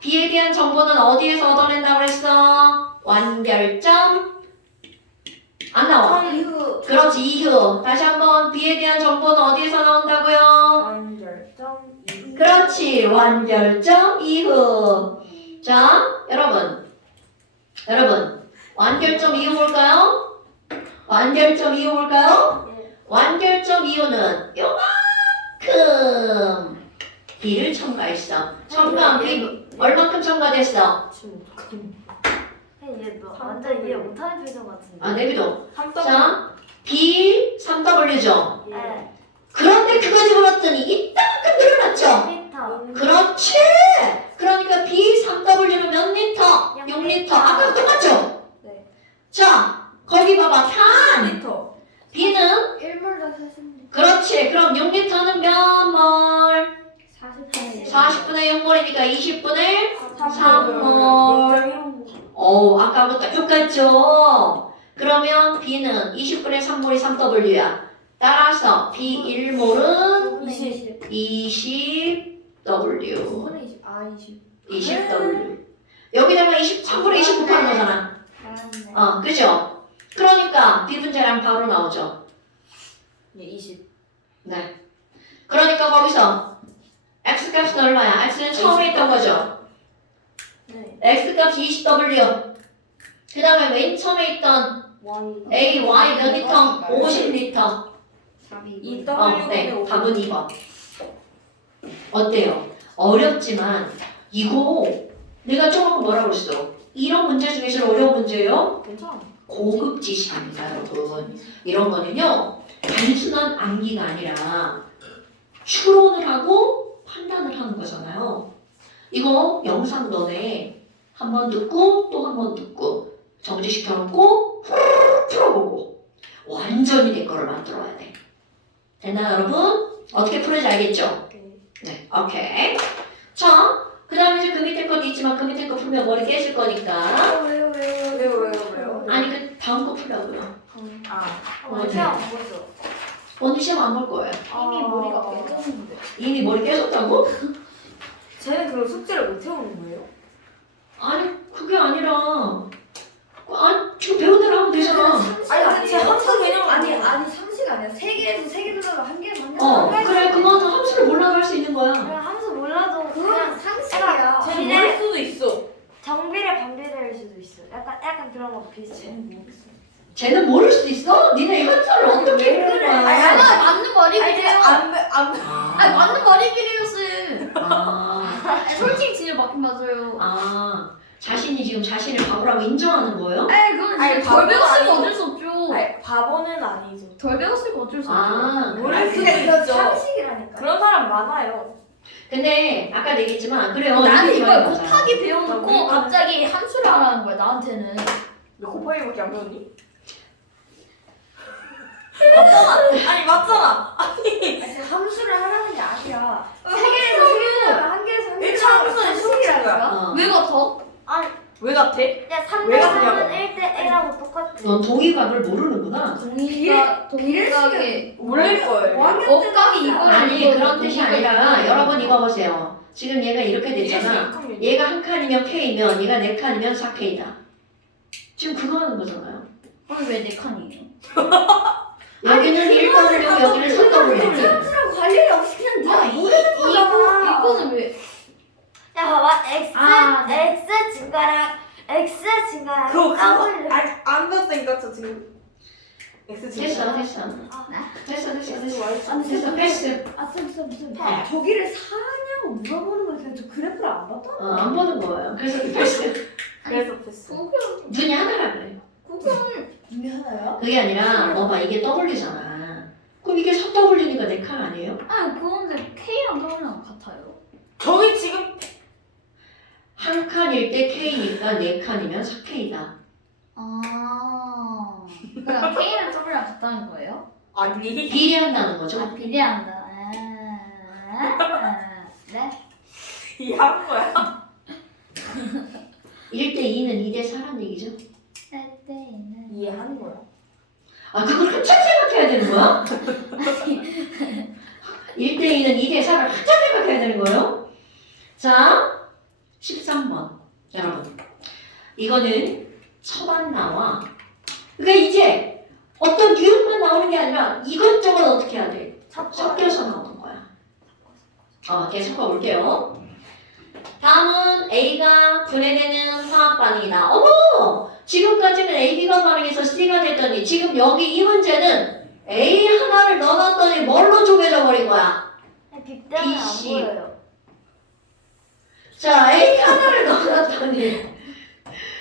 B에 대한 정보는 어디에서 얻어낸다고 그랬어? 완결점 안 나와. 이후. 그렇지, 이후. 다시 한번 B에 대한 정보는 어디에서 나온다고요? 완결점 2. 그렇지, 완결점 이후. 자, 여러분, 완결점 이후 볼까요? 완결점 이후 볼까요? 완결점 이후는 요만큼 B를 첨가했어. 첨가한 B 얼만큼 첨가됐어? 지금 어떡하냐. 얘 완전 이해 못하는 표정 같은데. 아, 내비도. 3W. 자, B 3W죠. 네. 그런데 그거 집어넣었더니 이따만큼 늘어났죠. 미터. 그렇지. 그러니까 B 3W는 몇 리터? 6리터. 아까 똑같죠? 네. 자, 거기 봐봐. 탄. 리터. B는 1몰 더 샀습니다. 그렇지. 그럼 6리터는 몇 몰? 40분의 40분의 6몰이니까 20분의 3몰. 0.15. 아까부터 똑같죠? 그러면 B는 20분의 3몰이 3W야. 따라서 B 1몰은 20. 20W. 20. 아, 20. 20W. 여기다가 3분의 20 곱하는 거잖아. 잘했네. 그죠? 그러니까 비분자량 바로 나오죠. 네 20. 네. 그러니까 거기서 X값은 얼마야? X는 처음에 있던 거죠. 네. X값이 20W. 그 다음에 맨 처음에 있던 A, Y 몇 리터? 50리터. 이 네. W 답은 2번. 어때요? 어렵지만 이거 내가 좀 아까 뭐라고 그랬어? 이런 문제 중에서 어려운 문제예요? 괜찮아. 고급 지식입니다, 여러분. 이런 거는요, 단순한 암기가 아니라 추론을 하고 판단을 하는 거잖아요. 이거 영상 너네 한 번 듣고 또 한 번 듣고 정지시켜놓고 후루룩 풀어보고 완전히 내 거를 만들어야 돼. 됐나 여러분? 어떻게 풀는지 알겠죠? 네, 오케이. 자, 그 다음에 이제 그 밑에 것도 있지만 그 밑에 거 풀면 머리 깨질 거니까. 왜요? 아니, 그 다음 거 풀려고요. 아. 오늘 시험 안 보죠? 오늘 시험 안 볼 거예요. 이미 머리가 깨졌는데. 이미 머리 깨졌다고? 쟤는 그럼 숙제를 못 해오는 거예요? 아니, 그게 아니라. 지금 배운 대로 하면 되잖아. 아니 근데 제 함수 개념 아니 상식 아니야. 세 개에서 세 개 들어가 한 개만 해. 그래, 그거는 함수를 몰라도 할 수 있는 거야. 그냥 함수 몰라도 그건 그냥 상식이야. 쟤는 모를 수도 있어. 정비례 반비례일 수도 있어. 약간 그런 거 비슷해. 쟤는 모를 수도 있어? 니네 함수를 어떻게 배우는 거야? 아니 맞는 머리길이에요. 안 아니 맞는 머리길이에요 쌤. 아, 솔직히 진짜 맞긴 맞아요. 자신이 지금 자신을 바보라고 인정하는 거예요? 아니 그건 아니, 진짜 덜 바보는 배웠으면 아니고. 어쩔 수 없죠. 아니 바보는 아니죠. 덜 배웠으니까 어쩔 수 없죠. 모를 수도 그러니까 있죠. 상식이라니까. 그런 사람 많아요. 근데 아까 얘기했지만 그래요. 나는 이게 이걸 맞아요. 곱하기 배워놓고 나 갑자기 함수를 하라는 거야 나한테는. 너 곱하기밖에 안 배웠니? 맞잖아. 아니 맞잖아. 아니 함수를 하라는 게 아니라 세 개에서 수능을 한 개에서 한 일차 함수는 수능이라는 거야. 어. 왜 같아? 아니 왜 같아? 야 3대 왜 3은 같냐고. 1대 1하고 똑같아. 넌 동의각을 모르는구나. 동일각이 몰릴 거예요. 억각이 이거 아니 그런 뜻이 아니라 여러분 이거 보세요. 지금 얘가 이렇게 됐잖아. 이랬으니까 얘가 한 칸이면 K면 얘가 네 칸이면 4K다. 지금 그거 하는 거잖아요. 오늘 왜네 칸이에요? 여기는 1W고 여기는 4W. 함수랑 관련이 없이 그냥 네가 모르는 거잖아. 이거는 왜? 야 봐봐 x 아, 네. x 증가랑 x 증가랑 그거 더블. 안 배웠다니까 저 지금. X 됐어 됐어. 됐어 패스. 저기를 사냐고 물어보는 거 그냥 저 그래프를 안 봤다? 안 보는 거예요. 그래서 패스. 그래서 패스. 눈이 하나라 그래. 이게 하나야? 그게 아니라 봐봐 이게 W잖아. 그럼 이게 4W니까 4칸 아니에요? 아니 그건데 K랑 W랑 같아요. 저희 지금 한 칸일 때 K니까 4칸이면 4K다. 아 그냥 K랑 W랑 같다는 거예요? 아니 비례한다는 거죠. 아 비례한다. 네? 이해한 거야. 1대 2는 2대 4란 얘기죠. 때때는 이해하는 거야. 아 그걸 한참 생각해야 되는 거야? 1대 2는 2대 4를 한참 생각해야 되는 거예요? 자 13번 여러분 이거는 처만 나와. 그러니까 이제 어떤 유형만 나오는 게 아니라 이것저것 어떻게 해야 돼? 섞여서 나오는 거야. 계속 섞어볼게요. 다음은 A가 분해되는 화학 반응이다. 어머! 지금까지는 AB가 반응해서 C가 됐더니 지금 여기 이 문제는 A 하나를 넣어놨더니 뭘로 쪼개져 버린 거야? 빛 때문에 안 BC. 보여요. 자, A 하나를 넣어놨더니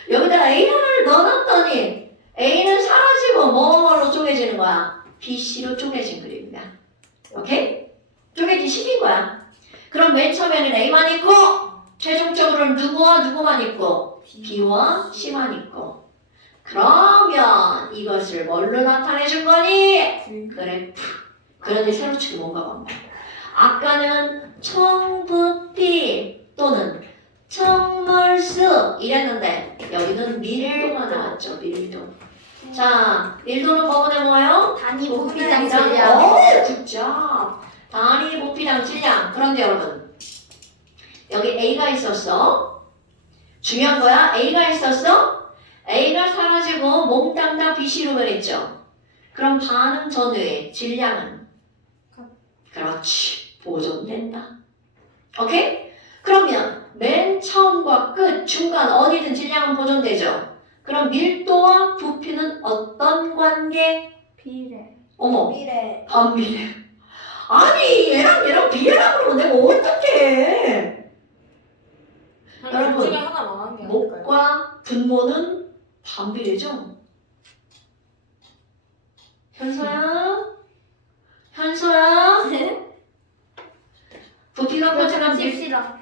여기다 A 하나를 넣어놨더니 A는 사라지고 뭐로 쪼개지는 거야? BC로 쪼개진 그림이야. 오케이? 쪼개진 식인 거야. 그럼 맨 처음에는 A만 있고 최종적으로는 누구만 있고 B와 C만 있고 그러면 이것을 뭘로 나타내 준 거니? 그래프. 그런데 세로치기 뭔가 봐. 아까는 청부피 또는 청물수 이랬는데 여기는 밀도가 나왔죠. 밀도. 자, 밀도는 뭐분의 뭐예요? 단위 부피당 부피당 질량. 질량. 굿잡. 단위 부피당 질량. 그런데 여러분 여기 A가 있었어. 중요한 거야. A가 있었어. A가 사라지고 몽땅 다 BC로 변했죠. 그럼 반응 전후의 질량은? 그렇지. 보존된다. 오케이? 그러면 맨 처음과 끝, 중간 어디든 질량은 보존되죠. 그럼 밀도와 부피는 어떤 관계? 비례. 어머, 비례. 반비례. 아니 얘랑 비례라고 그러면 내가 어떡해. 여러분, 둘 중에 하나 망한 게 아닐까요? 목과 분모는 반비례죠? 현서야? 부피가 커지면 칩시다.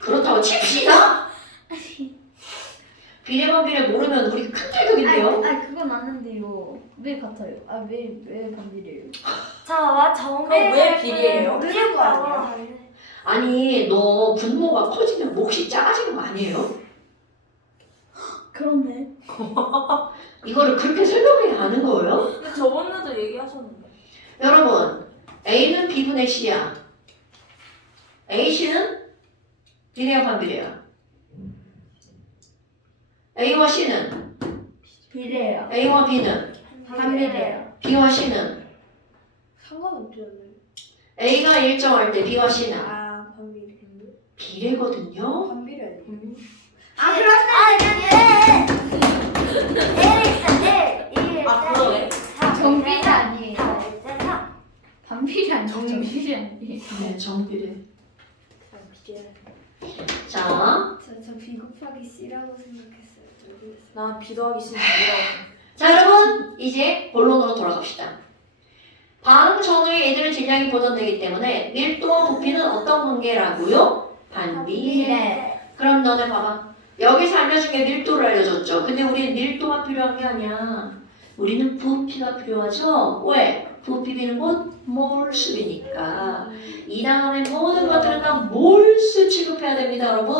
그렇다고 칩시다? 비례 반비례 모르면 우리 큰 타격인데요? 아니 그건 맞는데요. 왜 같아요? 왜 반비례예요? 자 봐봐 정밀 왜 비례예요? 모르는 거 아니야? 아니 너 분모가 커지면 몫이 작아지는 거 아니에요? 그렇네. 이거를 그렇게 설명해야 하는 거예요? 근데 저번에도 얘기하셨는데. 여러분 A는 B분의 C야. AC는 비례야 반비례야? A와 C는? 비례예요. A와 B는? 반비례예요. B와 C는? 상관없죠. A가 일정할 때 B와 C는? 아 반비례. 비례거든요? 반비례. 아 그런데 아, 그러네. 정비례 아니에요. 다 반비례 아니에요. 정비례. 정비례 아니에요. 네, 정비례. 자, 저 B 곱하기 C라고 생각했어요. 난 비도하기 싫은 이라고. 자 여러분 이제 본론으로 돌아갑시다. 반응 전후에 얘들의 질량이 보존되기 때문에 밀도와 부피는 어떤 관계라고요? 반비례. 그럼 너네 봐봐. 여기서 알려준 게 밀도를 알려줬죠. 근데 우리는 밀도가 필요한 게 아니야. 우리는 부피가 필요하죠? 왜? 부피 비는 곳 몰수이니까. 이 다음에 모든 것들은 다 몰수 취급해야 됩니다, 여러분.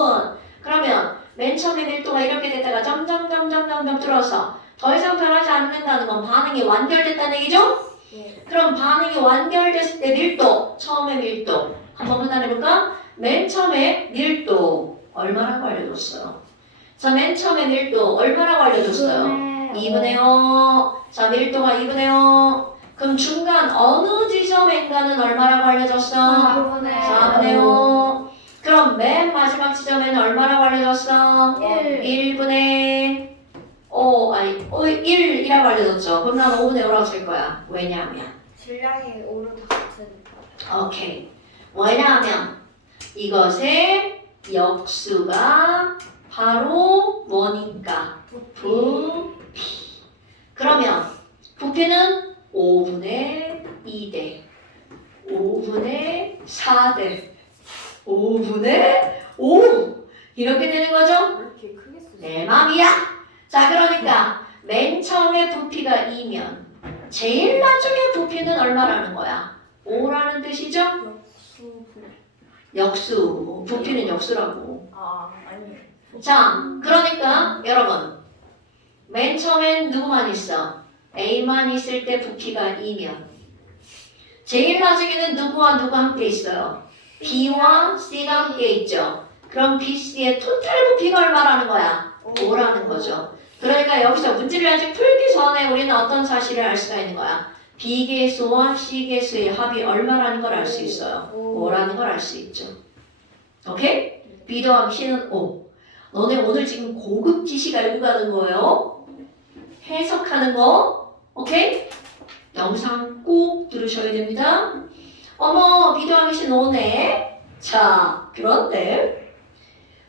그러면 맨 처음에 밀도가 이렇게 됐다가 점점 줄어서 더 이상 변하지 않는다는 건 반응이 완결됐다는 얘기죠? 네. 그럼 반응이 완결됐을 때 밀도, 처음에 밀도 한번 판단해볼까? 맨 처음에 밀도 얼마라고 알려줬어요? 자, 맨 처음에 밀도 얼마라고 알려줬어요? 2분의 5. 자, 밀도가 2분의 5. 그럼 중간 어느 지점인가는 얼마라고 알려줬어? 4분의 5. 그럼 맨 마지막 지점에는 얼마라고 알려줬어? 1분의 5, 1이라고 알려줬죠. 그럼 난 5분의 5라고 쓸 거야. 왜냐하면 질량이 오르다 같은. 오케이. 왜냐하면 이것의 역수가 바로 뭐니까? 부피. 그러면 부피는 5분의 2대 5분의 4대 5분의 5 이렇게 되는 거죠? 왜 이렇게 크게 쓰지? 내 맘이야. 자, 그러니까 맨 처음에 부피가 2면 제일 나중에 부피는 얼마라는 거야? 5라는 뜻이죠? 역수 역수. 부피는 역수라고. 아니. 자, 그러니까 여러분 맨 처음엔 누구만 있어? A만 있을 때 부피가 2면 제일 나중에는 누구와 누가 함께 있어요? B와 C가 함께 있죠. 그럼 B, C의 토탈 부피가 얼마라는 거야? 5라는 거죠. 그러니까 여기서 문제를 아직 풀기 전에 우리는 어떤 사실을 알 수가 있는 거야? B계수와 C계수의 합이 얼마라는 걸 알 수 있어요. 5라는 걸 알 수 있죠. 오케이? B 더하기 C는 5. 너네 오늘 지금 고급 지식 알고 가는 거예요. 해석하는 거. 오케이? 영상 꼭 들으셔야 됩니다. 어머, B 더하기 C는 5네. 자, 그런데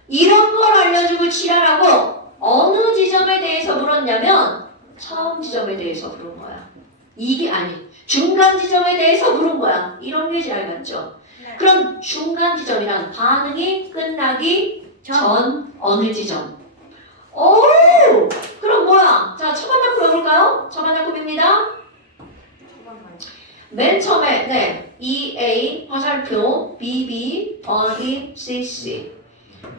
이런 걸 알려주고 지랄하고 어느 지점에 대해서 물었냐면 처음 지점에 대해서 물은 거야. 이게 아니, 중간 지점에 대해서 물은 거야. 이런 게 잘 맞죠? 네. 그럼 중간 지점이란 반응이 끝나기 전 어느 지점? 오! 그럼 뭐야? 자, 초반 작품 해볼까요? 초반 작품입니다. 잠깐만요. 맨 처음에 네, EA 화살표 BB 더하기 CC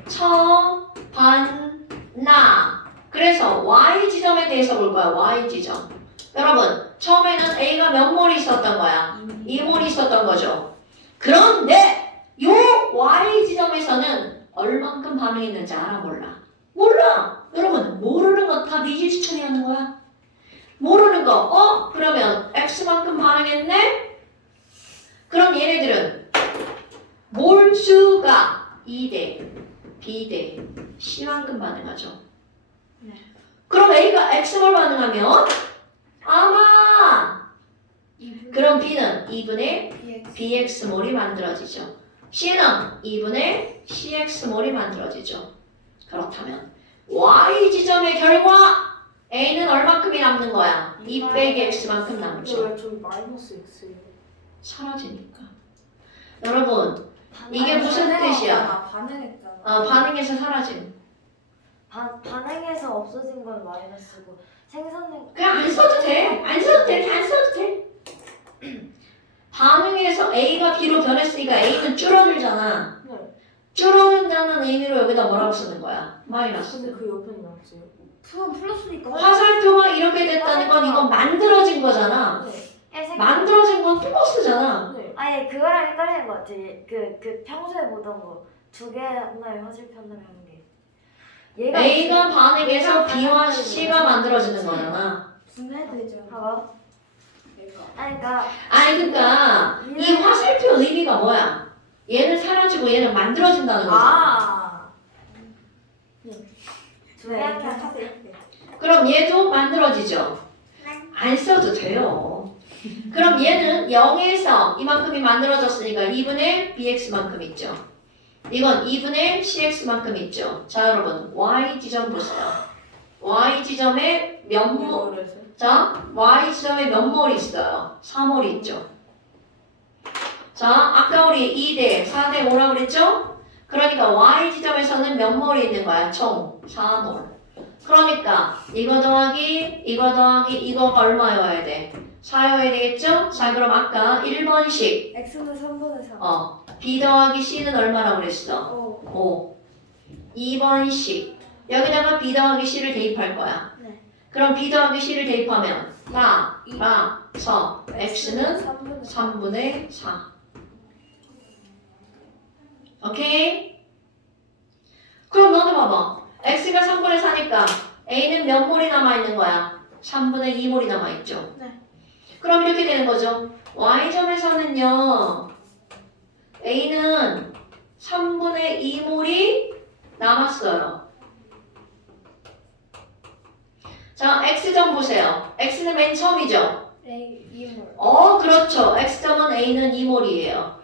처, 반, 나 그래서 Y 지점에 대해서 볼 거야. Y 지점. 여러분 처음에는 A가 몇 몰이 있었던 거야? 2몰이 있었던 거죠. 그런데 요 Y 지점에서는 얼만큼 반응했는지 알아 몰라? 몰라. 여러분 모르는 거 다 미지 추천하는 거야. 모르는 거 그러면 X만큼 반응했네? 그럼 얘네들은 몰수가 2대 B대 C만큼 반응하죠. 네. 그럼 A가 X몰 반응하면 아마 그럼 B는 2분의 BX몰이 만들어지죠. C는 2분의 CX몰이 만들어지죠. 그렇다면 Y 지점의 결과 A는 얼마큼이 남는 거야? 2 빼기 X만큼 남죠. 왜 저기 마이너스 X예요? 사라지니까. 여러분 이게 무슨 뜻이야? 반응했잖아. 반응해서 사라짐. 반응해서 없어진 건 마이너스고 생산된 그냥 안 써도 돼. 안 써도 돼. 안 써도 돼. 반응해서 A가 B로 변했으니까 A는 줄어들잖아. 네. 줄어든다는 의미로 여기다 뭐라고 쓰는 거야? 마이너스. 근데 그 옆에는 없어요. 그럼 플러스니까. 화살표가 이렇게 됐다는 건 이건 만들어진 거잖아. 네. 만들어진 건 플러스잖아. 네. 아니 그거랑 헷갈리는 것 같아. 그 평소에 보던 거 두 개 하나에 화살표 하나에 한 개. A가 반응해서 B와 C가 만들어지는 거잖아. 분해되죠. 봐봐. 아니 그러니까 아니 그러니까 이 화살표 의미가 뭐야? 얘는 사라지고 얘는 만들어진다는 거잖아. 두 개 하나에 하세요. 그럼 얘도 만들어지죠? 안 써도 돼요. 그럼 얘는 0에서 이만큼이 만들어졌으니까 2분의 bx만큼 있죠. 이건 2분의 cx만큼 있죠. 자 여러분 y 지점 보세요. y 지점에 몇 몰? 자 y 지점에 몇 몰이 있어요? 4몰이 있죠. 자 아까 우리 2대 4대 5라고 그랬죠? 그러니까 y 지점에서는 몇 몰이 있는 거야? 총 4몰. 그러니까 이거 더하기 이거가 얼마여야 돼? 4여야 되겠죠? 자 그럼 아까 1번식 X는 3분의 3. B 더하기 C는 얼마라고 그랬어? 5. 5. 2번식 여기다가 B 더하기 C를 대입할 거야. 네. 그럼 B 더하기 C를 대입하면 서 X는 3분의 4. 오케이? 그럼 너는 봐봐. X가 3분의 4니까 A는 몇 몰이 남아있는 거야? 3분의 2몰이 남아있죠? 네. 그럼 이렇게 되는 거죠. Y점에서는요. A는 3분의 2몰이 남았어요. 자, X점 보세요. X는 맨 처음이죠? A 2몰. 그렇죠. X점은 A는 2몰이에요.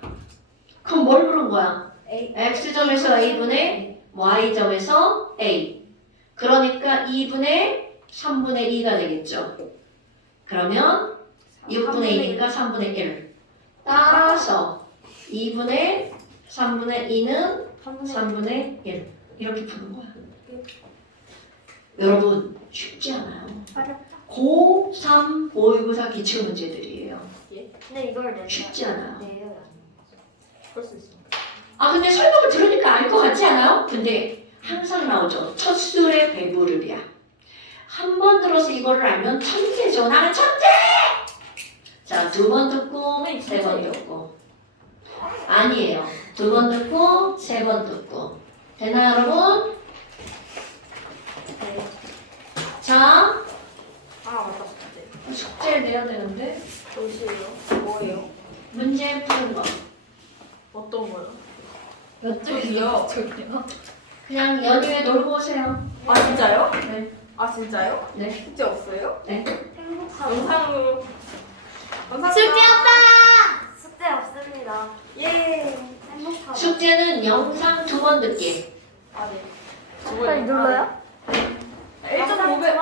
그럼 뭘 물은 거야? X점에서 A분의 Y점에서 A. 그러니까 2분의 3분의 2가 되겠죠. 그러면 6분의 2니까 3분의 1. 따라서 2분의 3분의 2는 3분의 1. 이렇게 푸는 거야. 여러분 쉽지 않아요. 고3 모의고사 기출 문제들이에요. 근데 이걸 내가 쉽지 않아요. 내요. 그럴 수 있어. 근데 설명을 들으니까 알 것 같지 않아요? 근데 항상 나오죠. 첫 술의 배부르랴. 한 번 들어서 이거를 알면 천재죠. 나는 천재! 자, 두 번 듣고 세 번 듣고. 아니에요. 두 번 듣고 세 번 듣고. 되나요, 여러분? 자, 맞다. 숙제. 숙제를 내야 되는데 도시예요? 뭐예요? 문제 푸는 거. 어떤 거요? 저기요. 그냥 연휴에 놀고 오세요. 아 진짜요? 네. 아 진짜요? 네. 숙제 없어요? 네. 행복하고 영상으로. 숙제 없다! 숙제 없습니다. 예. 행복하고. 숙제는 영상 두 번 듣기. 아 네. 빨리 눌러요? 1.5배